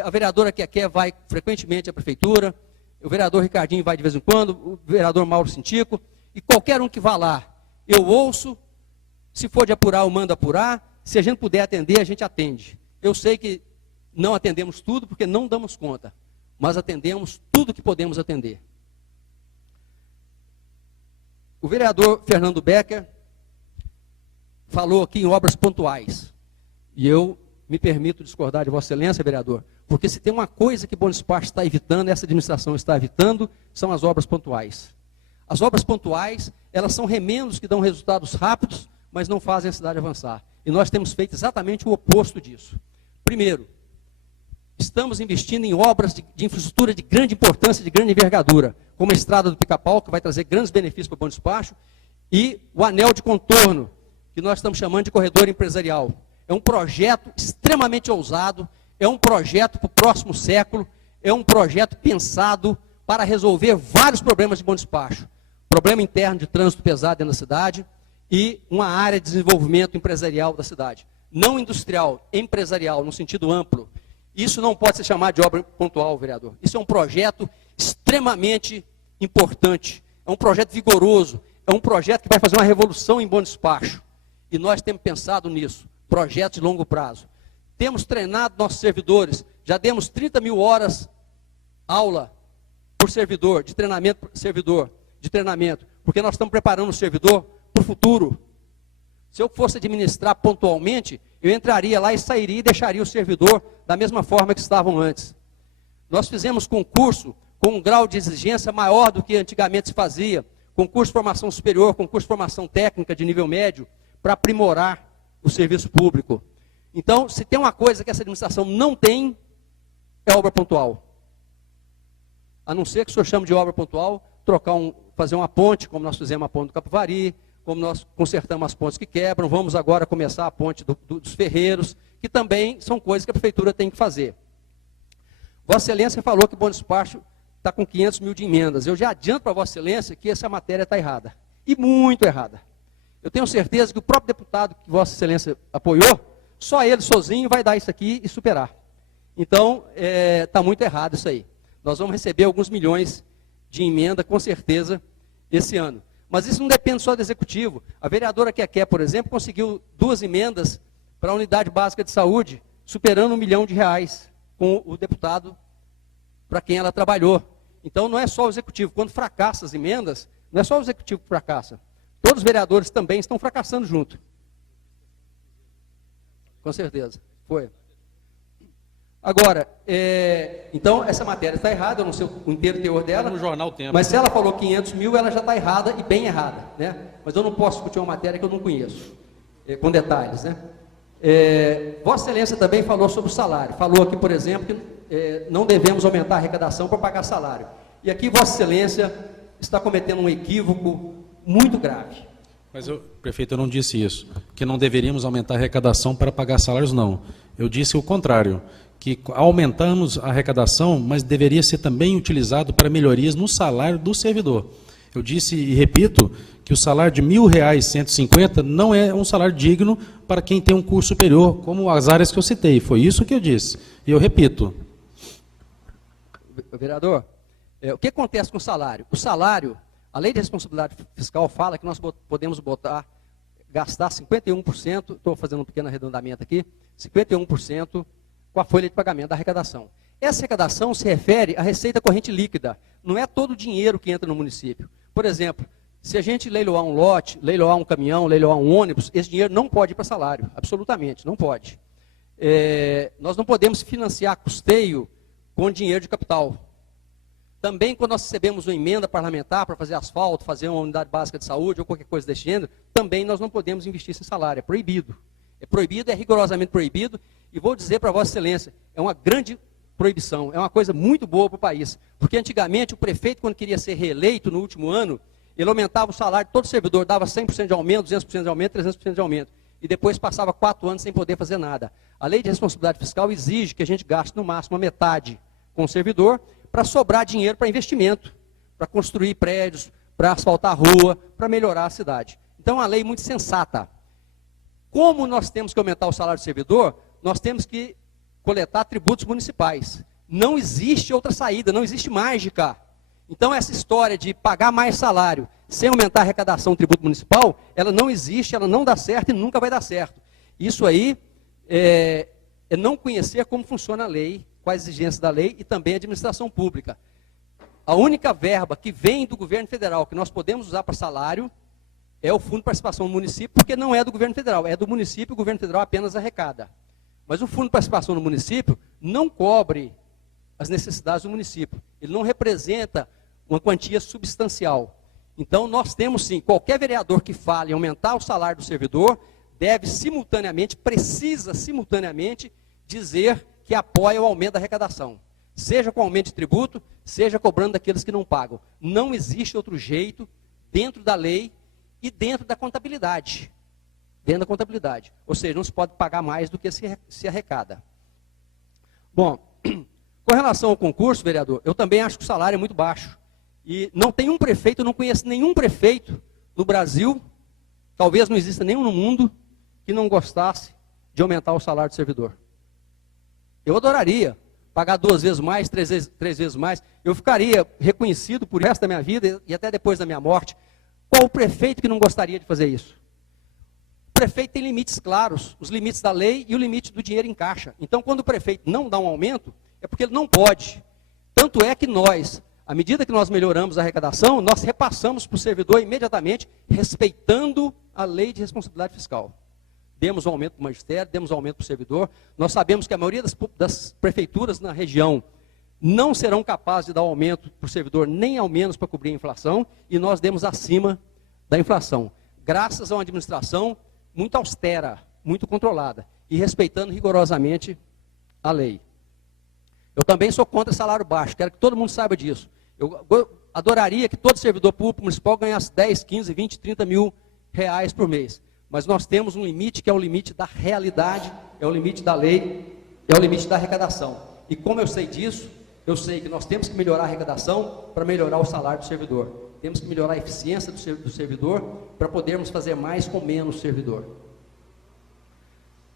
a vereadora Keké vai frequentemente à Prefeitura, o vereador Ricardinho vai de vez em quando, o vereador Mauro Cintico, e qualquer um que vá lá, eu ouço, se for de apurar, eu mando apurar, se a gente puder atender, a gente atende. Eu sei que não atendemos tudo, porque não damos conta, mas atendemos tudo que podemos atender. O vereador Fernando Becker falou aqui em obras pontuais, e eu me permito discordar de Vossa Excelência, vereador, porque se tem uma coisa que Bom Despacho está evitando, essa administração está evitando, são as obras pontuais. As obras pontuais, elas são remendos que dão resultados rápidos, mas não fazem a cidade avançar. E nós temos feito exatamente o oposto disso. Primeiro, estamos investindo em obras de infraestrutura de grande importância, de grande envergadura, como a estrada do Pica-Pau, que vai trazer grandes benefícios para o Bom Despacho, e o anel de contorno que nós estamos chamando de corredor empresarial. É um projeto extremamente ousado, é um projeto para o próximo século, é um projeto pensado para resolver vários problemas de bom despacho. Problema interno de trânsito pesado dentro da cidade e uma área de desenvolvimento empresarial da cidade. Não industrial, empresarial, no sentido amplo. Isso não pode ser chamado de obra pontual, vereador. Isso é um projeto extremamente importante, é um projeto vigoroso, é um projeto que vai fazer uma revolução em bom despacho. E nós temos pensado nisso, projetos de longo prazo. Temos treinado nossos servidores, já demos 30 mil horas aula por servidor, de treinamento por servidor, de treinamento, porque nós estamos preparando o servidor para o futuro. Se eu fosse administrar pontualmente, eu entraria lá e sairia e deixaria o servidor da mesma forma que estavam antes. Nós fizemos concurso com um grau de exigência maior do que antigamente se fazia, concurso de formação superior, concurso de formação técnica de nível médio, para aprimorar o serviço público. Então, se tem uma coisa que essa administração não tem, é obra pontual. A não ser que o senhor chame de obra pontual, fazer uma ponte, como nós fizemos a ponte do Capivari, como nós consertamos as pontes que quebram, vamos agora começar a ponte dos Ferreiros, que também são coisas que a prefeitura tem que fazer. Vossa Excelência falou que o bom despacho está com 500 mil de emendas. Eu já adianto para Vossa Excelência que essa matéria está errada, e muito errada. Eu tenho certeza que o próprio deputado que Vossa Excelência apoiou, só ele sozinho vai dar isso aqui e superar. Então, está muito errado isso aí. Nós vamos receber alguns milhões de emenda, com certeza, esse ano. Mas isso não depende só do Executivo. A vereadora Keké, por exemplo, conseguiu 2 emendas para a Unidade Básica de Saúde, superando R$1 milhão com o deputado para quem ela trabalhou. Então, não é só o Executivo. Quando fracassa as emendas, não é só o Executivo que fracassa. Todos os vereadores também estão fracassando junto. Com certeza. Foi. Agora, então, essa matéria está errada, eu não sei o inteiro teor dela. No jornal Tempo. Mas se ela falou 500 mil, ela já está errada e bem errada. Né? Mas eu não posso discutir uma matéria que eu não conheço, com detalhes. Né? Vossa Excelência também falou sobre o salário. Falou aqui, por exemplo, que não devemos aumentar a arrecadação para pagar salário. E aqui Vossa Excelência está cometendo um equívoco muito grave. Mas, prefeito, eu não disse isso, que não deveríamos aumentar a arrecadação para pagar salários, não. Eu disse o contrário, que aumentamos a arrecadação, mas deveria ser também utilizado para melhorias no salário do servidor. Eu disse e repito que o salário de R$1.150 não é um salário digno para quem tem um curso superior, como as áreas que eu citei. Foi isso que eu disse. E eu repito. Vereador, o que acontece com o salário? O salário, a lei de responsabilidade fiscal fala que nós podemos gastar 51%, estou fazendo um pequeno arredondamento aqui, 51% com a folha de pagamento da arrecadação. Essa arrecadação se refere à receita corrente líquida, não é todo o dinheiro que entra no município. Por exemplo, se a gente leiloar um lote, leiloar um caminhão, leiloar um ônibus, esse dinheiro não pode ir para salário, absolutamente, não pode. Nós não podemos financiar custeio com dinheiro de capital. Também, quando nós recebemos uma emenda parlamentar para fazer asfalto, fazer uma unidade básica de saúde ou qualquer coisa desse gênero, também nós não podemos investir em salário, é proibido. É proibido, é rigorosamente proibido, e vou dizer para Vossa Excelência, é uma grande proibição, é uma coisa muito boa para o país, porque antigamente o prefeito, quando queria ser reeleito no último ano, ele aumentava o salário de todo servidor, dava 100% de aumento, 200% de aumento, 300% de aumento, e depois passava 4 anos sem poder fazer nada. A lei de responsabilidade fiscal exige que a gente gaste no máximo a metade com o servidor, para sobrar dinheiro para investimento, para construir prédios, para asfaltar a rua, para melhorar a cidade. Então, é uma lei muito sensata. Como nós temos que aumentar o salário do servidor, nós temos que coletar tributos municipais. Não existe outra saída, não existe mágica. Então, essa história de pagar mais salário sem aumentar a arrecadação do tributo municipal, ela não existe, ela não dá certo e nunca vai dar certo. Isso aí é não conhecer como funciona a lei, quais as exigências da lei e também a administração pública. A única verba que vem do governo federal que nós podemos usar para salário é o Fundo de Participação do Município, porque não é do governo federal, é do município, o governo federal apenas arrecada. Mas o Fundo de Participação do Município não cobre as necessidades do município. Ele não representa uma quantia substancial. Então, nós temos sim, qualquer vereador que fale em aumentar o salário do servidor, deve simultaneamente, precisa simultaneamente dizer que apoia o aumento da arrecadação. Seja com aumento de tributo, seja cobrando daqueles que não pagam. Não existe outro jeito, dentro da lei e dentro da contabilidade. dentro da contabilidade. Ou seja, não se pode pagar mais do que se arrecada. Bom, com relação ao concurso, vereador, eu também acho que o salário é muito baixo. E não tem um prefeito, eu não conheço nenhum prefeito no Brasil, talvez não exista nenhum no mundo, que não gostasse de aumentar o salário do servidor. Eu adoraria pagar 2 vezes mais, 3 vezes mais. Eu ficaria reconhecido por o resto da minha vida e até depois da minha morte. Qual o prefeito que não gostaria de fazer isso? O prefeito tem limites claros, os limites da lei e o limite do dinheiro em caixa. Então, quando o prefeito não dá um aumento, é porque ele não pode. Tanto é que nós, à medida que nós melhoramos a arrecadação, nós repassamos para o servidor imediatamente, respeitando a lei de responsabilidade fiscal. Demos um aumento para o magistério, demos um aumento para o servidor. Nós sabemos que a maioria das prefeituras na região não serão capazes de dar um aumento para o servidor, nem ao menos para cobrir a inflação, e nós demos acima da inflação. Graças a uma administração muito austera, muito controlada, e respeitando rigorosamente a lei. Eu também sou contra salário baixo, quero que todo mundo saiba disso. Eu adoraria que todo servidor público municipal ganhasse 10, 15, 20, 30 mil reais por mês. Mas nós temos um limite que é o limite da realidade, é o limite da lei, é o limite da arrecadação. E como eu sei disso, eu sei que nós temos que melhorar a arrecadação para melhorar o salário do servidor. Temos que melhorar a eficiência do servidor para podermos fazer mais com menos servidor.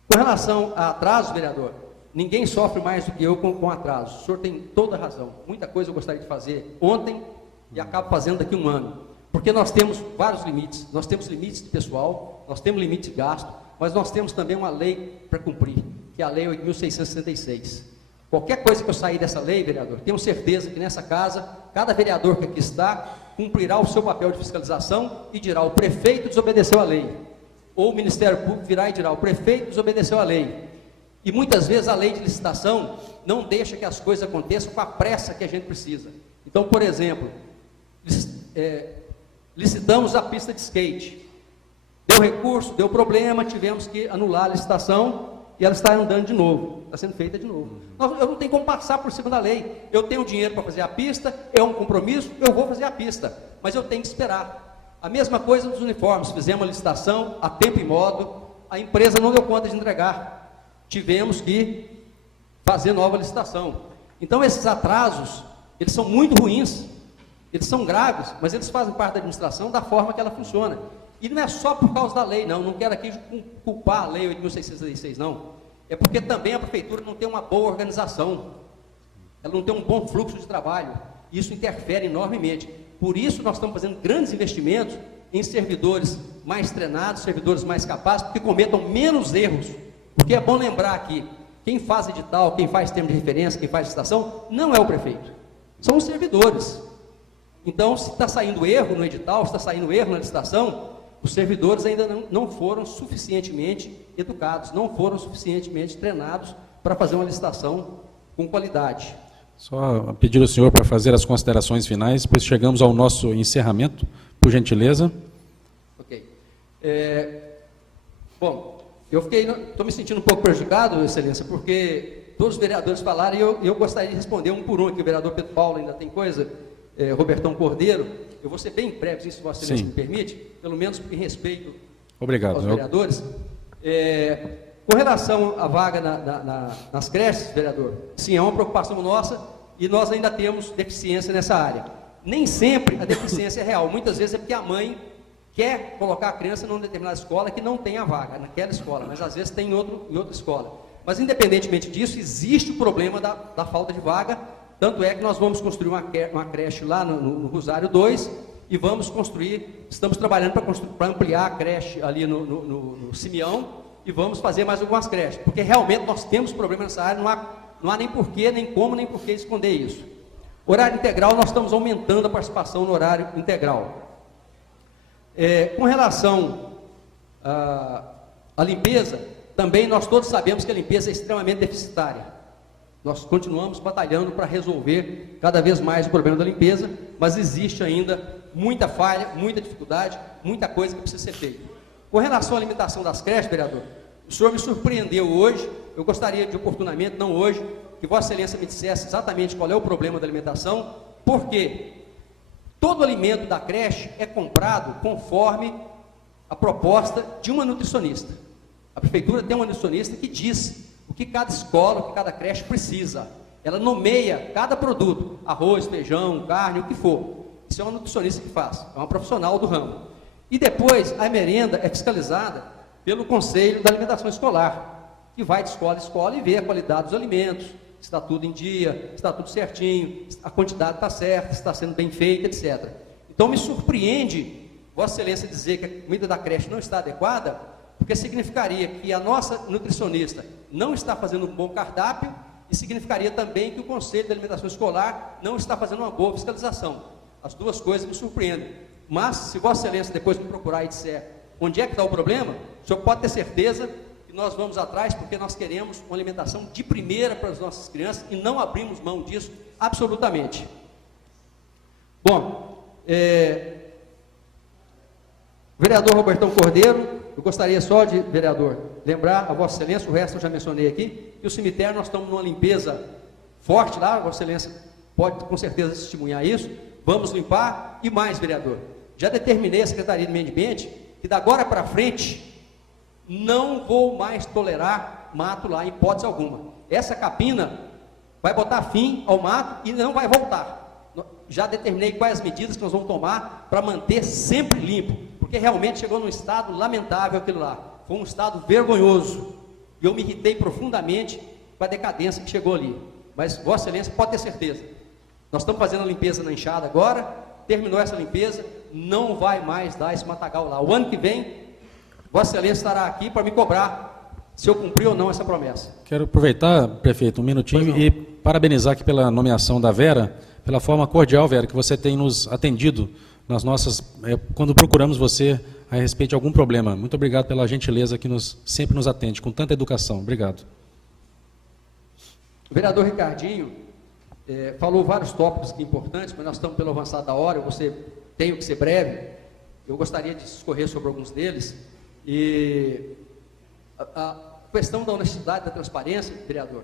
Com relação a atrasos, vereador, ninguém sofre mais do que eu com atrasos. O senhor tem toda a razão. Muita coisa eu gostaria de fazer ontem e acabo fazendo daqui a um ano. Porque nós temos vários limites. Nós temos limites de pessoal, nós temos limites de gasto, mas nós temos também uma lei para cumprir, que é a Lei 8.666. Qualquer coisa que eu sair dessa lei, vereador, tenho certeza que nessa casa, cada vereador que aqui está, cumprirá o seu papel de fiscalização e dirá: o prefeito desobedeceu a lei. Ou o Ministério Público virá e dirá: o prefeito desobedeceu a lei. E muitas vezes a lei de licitação não deixa que as coisas aconteçam com a pressa que a gente precisa. Então, por exemplo, licitamos a pista de skate. Deu recurso, deu problema, tivemos que anular a licitação e ela está andando de novo, está sendo feita de novo. Eu não tenho como passar por cima da lei. Eu tenho dinheiro para fazer a pista, é um compromisso, eu vou fazer a pista, mas eu tenho que esperar. A mesma coisa nos uniformes, fizemos a licitação a tempo e modo, a empresa não deu conta de entregar, tivemos que fazer nova licitação. Então esses atrasos, eles são muito ruins, eles são graves, mas eles fazem parte da administração da forma que ela funciona. E não é só por causa da lei, não quero aqui culpar a lei 8.666, não. É porque também a prefeitura não tem uma boa organização, ela não tem um bom fluxo de trabalho, isso interfere enormemente. Por isso nós estamos fazendo grandes investimentos em servidores mais treinados, servidores mais capazes, porque cometam menos erros. Porque é bom lembrar que quem faz edital, quem faz termo de referência, quem faz licitação, não é o prefeito, são os servidores. Então, se está saindo erro no edital, se está saindo erro na licitação, os servidores ainda não foram suficientemente educados, não foram suficientemente treinados para fazer uma licitação com qualidade. Só pedir ao senhor para fazer as considerações finais, depois chegamos ao nosso encerramento, por gentileza. Ok. Bom, estou me sentindo um pouco prejudicado, Excelência, porque todos os vereadores falaram e eu gostaria de responder um por um, que o vereador Pedro Paulo ainda tem coisa, Robertão Cordeiro. Eu vou ser bem breve, se Vossa Excelência me permite, pelo menos em respeito aos vereadores. Com relação à vaga nas creches, vereador, sim, é uma preocupação nossa e nós ainda temos deficiência nessa área. Nem sempre a deficiência é real, muitas vezes é porque a mãe quer colocar a criança numa determinada escola que não tem a vaga naquela escola, mas às vezes tem em outra escola. Mas independentemente disso, existe o problema da falta de vaga. Tanto é que nós vamos construir uma creche lá no Rosário 2 e vamos estamos trabalhando para ampliar a creche ali no Simeão e vamos fazer mais algumas creches, porque realmente nós temos problema nessa área, não há nem porquê, nem como, nem porquê esconder isso. Horário integral, nós estamos aumentando a participação no horário integral. Com relação à limpeza, também nós todos sabemos que a limpeza é extremamente deficitária. Nós continuamos batalhando para resolver cada vez mais o problema da limpeza, mas existe ainda muita falha, muita dificuldade, muita coisa que precisa ser feita. Com relação à alimentação das creches, vereador, o senhor me surpreendeu hoje, eu gostaria de oportunamente, não hoje, que Vossa Excelência me dissesse exatamente qual é o problema da alimentação, porque todo alimento da creche é comprado conforme a proposta de uma nutricionista. A prefeitura tem uma nutricionista que diz o que cada escola, o que cada creche precisa. Ela nomeia cada produto, arroz, feijão, carne, o que for. Isso é uma nutricionista que faz, é uma profissional do ramo. E depois a merenda é fiscalizada pelo Conselho da Alimentação Escolar, que vai de escola em escola e vê a qualidade dos alimentos, se está tudo em dia, se está tudo certinho, se a quantidade está certa, se está sendo bem feita, etc. Então me surpreende Vossa Excelência dizer que a comida da creche não está adequada, porque significaria que a nossa nutricionista não está fazendo um bom cardápio e significaria também que o Conselho de Alimentação Escolar não está fazendo uma boa fiscalização. As duas coisas me surpreendem. Mas, se Vossa Excelência depois me procurar e disser onde é que está o problema, o senhor pode ter certeza que nós vamos atrás, porque nós queremos uma alimentação de primeira para as nossas crianças e não abrimos mão disso absolutamente. Bom, vereador Robertão Cordeiro, eu gostaria só de, vereador, lembrar a Vossa Excelência, o resto eu já mencionei aqui, que o cemitério nós estamos numa limpeza forte lá, a Vossa Excelência pode com certeza testemunhar isso, vamos limpar, e mais, vereador, já determinei a Secretaria de Meio Ambiente que da agora para frente não vou mais tolerar mato lá em hipótese alguma. Essa capina vai botar fim ao mato e não vai voltar. Já determinei quais as medidas que nós vamos tomar para manter sempre limpo, porque realmente chegou num estado lamentável aquilo lá, foi um estado vergonhoso, e eu me irritei profundamente com a decadência que chegou ali, mas Vossa Excelência pode ter certeza, nós estamos fazendo a limpeza na enxada agora, terminou essa limpeza, não vai mais dar esse matagal lá. O ano que vem, Vossa Excelência estará aqui para me cobrar se eu cumpri ou não essa promessa. Quero aproveitar, prefeito, um minutinho e parabenizar aqui pela nomeação da Vera, pela forma cordial, Vera, que você tem nos atendido nas nossas, quando procuramos você a respeito de algum problema. Muito obrigado pela gentileza que sempre nos atende, com tanta educação. Obrigado. O vereador Ricardinho falou vários tópicos aqui importantes, mas nós estamos pelo avançado da hora, tenho que ser breve, eu gostaria de discorrer sobre alguns deles, e a questão da honestidade, da transparência, vereador,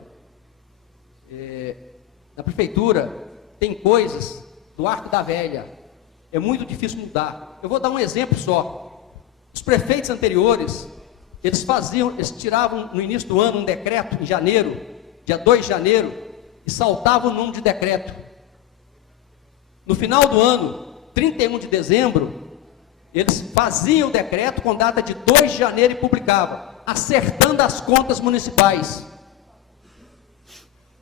na prefeitura tem coisas do arco da velha, é muito difícil mudar. Eu vou dar um exemplo só. Os prefeitos anteriores, eles tiravam no início do ano um decreto, em janeiro, dia 2 de janeiro, e saltavam o número de decreto. No final do ano, 31 de dezembro, eles faziam o decreto com data de 2 de janeiro e publicavam, acertando as contas municipais.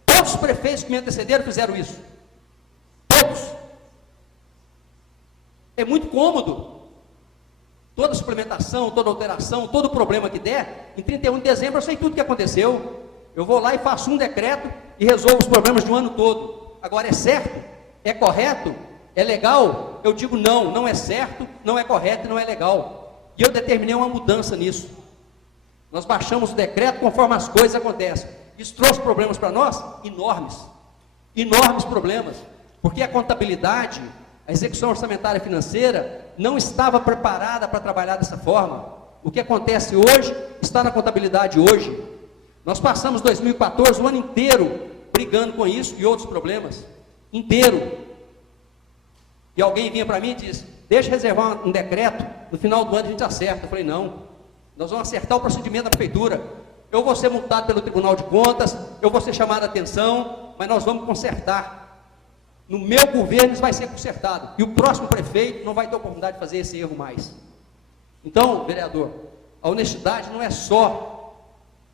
Todos os prefeitos que me antecederam fizeram isso. Todos. É muito cômodo. Toda suplementação, toda alteração, todo problema que der, em 31 de dezembro eu sei tudo o que aconteceu. Eu vou lá e faço um decreto e resolvo os problemas de um ano todo. Agora, é certo? É correto? É legal? Eu digo não, não é certo, não é correto e não é legal. E eu determinei uma mudança nisso. Nós baixamos o decreto conforme as coisas acontecem. Isso trouxe problemas para nós? Enormes. Enormes problemas. Porque a contabilidade, a execução orçamentária financeira, não estava preparada para trabalhar dessa forma. O que acontece hoje, está na contabilidade hoje. Nós passamos 2014, o ano inteiro, brigando com isso e outros problemas. Inteiro. E alguém vinha para mim e disse, deixa eu reservar um decreto, no final do ano a gente acerta. Eu falei, não, nós vamos acertar o procedimento da prefeitura. Eu vou ser multado pelo Tribunal de Contas, eu vou ser chamado a atenção, mas nós vamos consertar. No meu governo isso vai ser consertado. E o próximo prefeito não vai ter oportunidade de fazer esse erro mais. Então, vereador, a honestidade não é só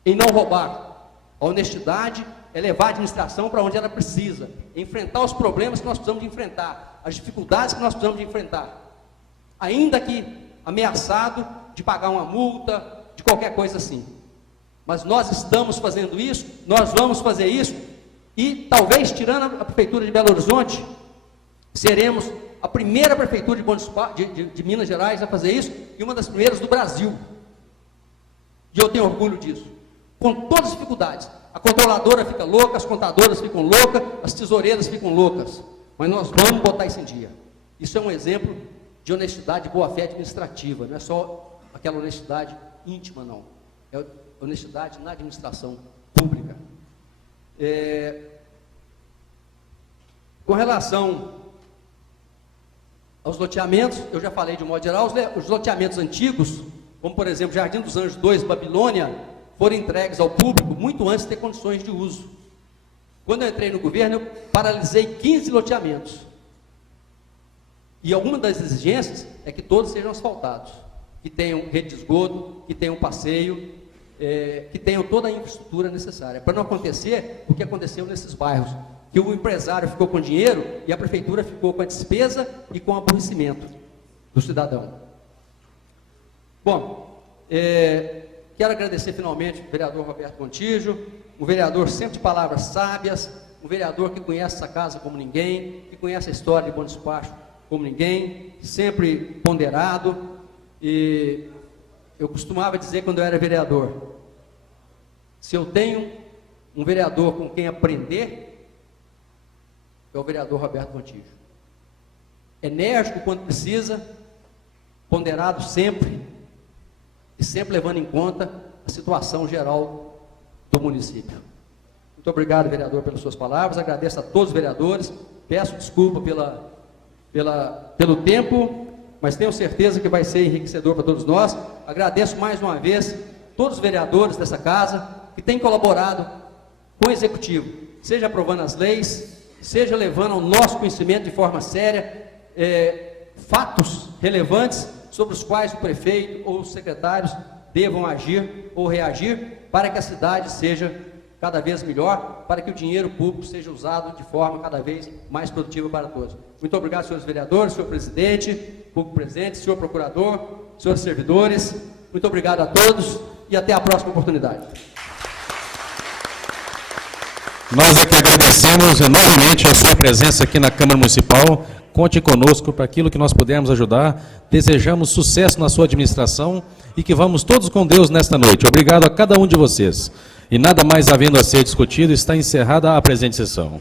em não roubar. A honestidade é levar a administração para onde ela precisa, enfrentar os problemas que nós precisamos de enfrentar, as dificuldades que nós precisamos de enfrentar, ainda que ameaçado de pagar uma multa, de qualquer coisa assim. Mas nós estamos fazendo isso, nós vamos fazer isso, e talvez, tirando a prefeitura de Belo Horizonte, seremos a primeira prefeitura de Minas Gerais a fazer isso, e uma das primeiras do Brasil. E eu tenho orgulho disso. Com todas as dificuldades, a controladora fica louca, as contadoras ficam loucas, as tesoureiras ficam loucas, mas nós vamos botar isso em dia. Isso é um exemplo de honestidade e boa-fé administrativa, não é só aquela honestidade íntima, não, é honestidade na administração pública. Com relação Os loteamentos, eu já falei de um modo geral, os loteamentos antigos, como por exemplo Jardim dos Anjos 2, Babilônia, foram entregues ao público muito antes de ter condições de uso. Quando eu entrei no governo, eu paralisei 15 loteamentos. E alguma das exigências é que todos sejam asfaltados, que tenham rede de esgoto, que tenham passeio, que tenham toda a infraestrutura necessária, para não acontecer o que aconteceu nesses bairros, que o empresário ficou com dinheiro e a prefeitura ficou com a despesa e com o aborrecimento do cidadão. Bom, quero agradecer finalmente o vereador Roberto Contígio, um vereador sempre de palavras sábias, um vereador que conhece essa casa como ninguém, que conhece a história de Bom Despacho como ninguém, sempre ponderado. E eu costumava dizer quando eu era vereador, se eu tenho um vereador com quem aprender, é o vereador Roberto Contígio. Enérgico quando precisa, ponderado sempre, e sempre levando em conta a situação geral do município. Muito obrigado, vereador, pelas suas palavras, agradeço a todos os vereadores, peço desculpa pelo tempo, mas tenho certeza que vai ser enriquecedor para todos nós. Agradeço mais uma vez todos os vereadores dessa casa que têm colaborado com o Executivo, seja aprovando as leis, seja levando ao nosso conhecimento de forma séria fatos relevantes sobre os quais o prefeito ou os secretários devam agir ou reagir para que a cidade seja cada vez melhor, para que o dinheiro público seja usado de forma cada vez mais produtiva para todos. Muito obrigado, senhores vereadores, senhor presidente, público presente, senhor procurador, senhores servidores. Muito obrigado a todos e até a próxima oportunidade. Nós é que agradecemos novamente a sua presença aqui na Câmara Municipal. Conte conosco para aquilo que nós pudermos ajudar. Desejamos sucesso na sua administração e que vamos todos com Deus nesta noite. Obrigado a cada um de vocês. E nada mais havendo a ser discutido, está encerrada a presente sessão.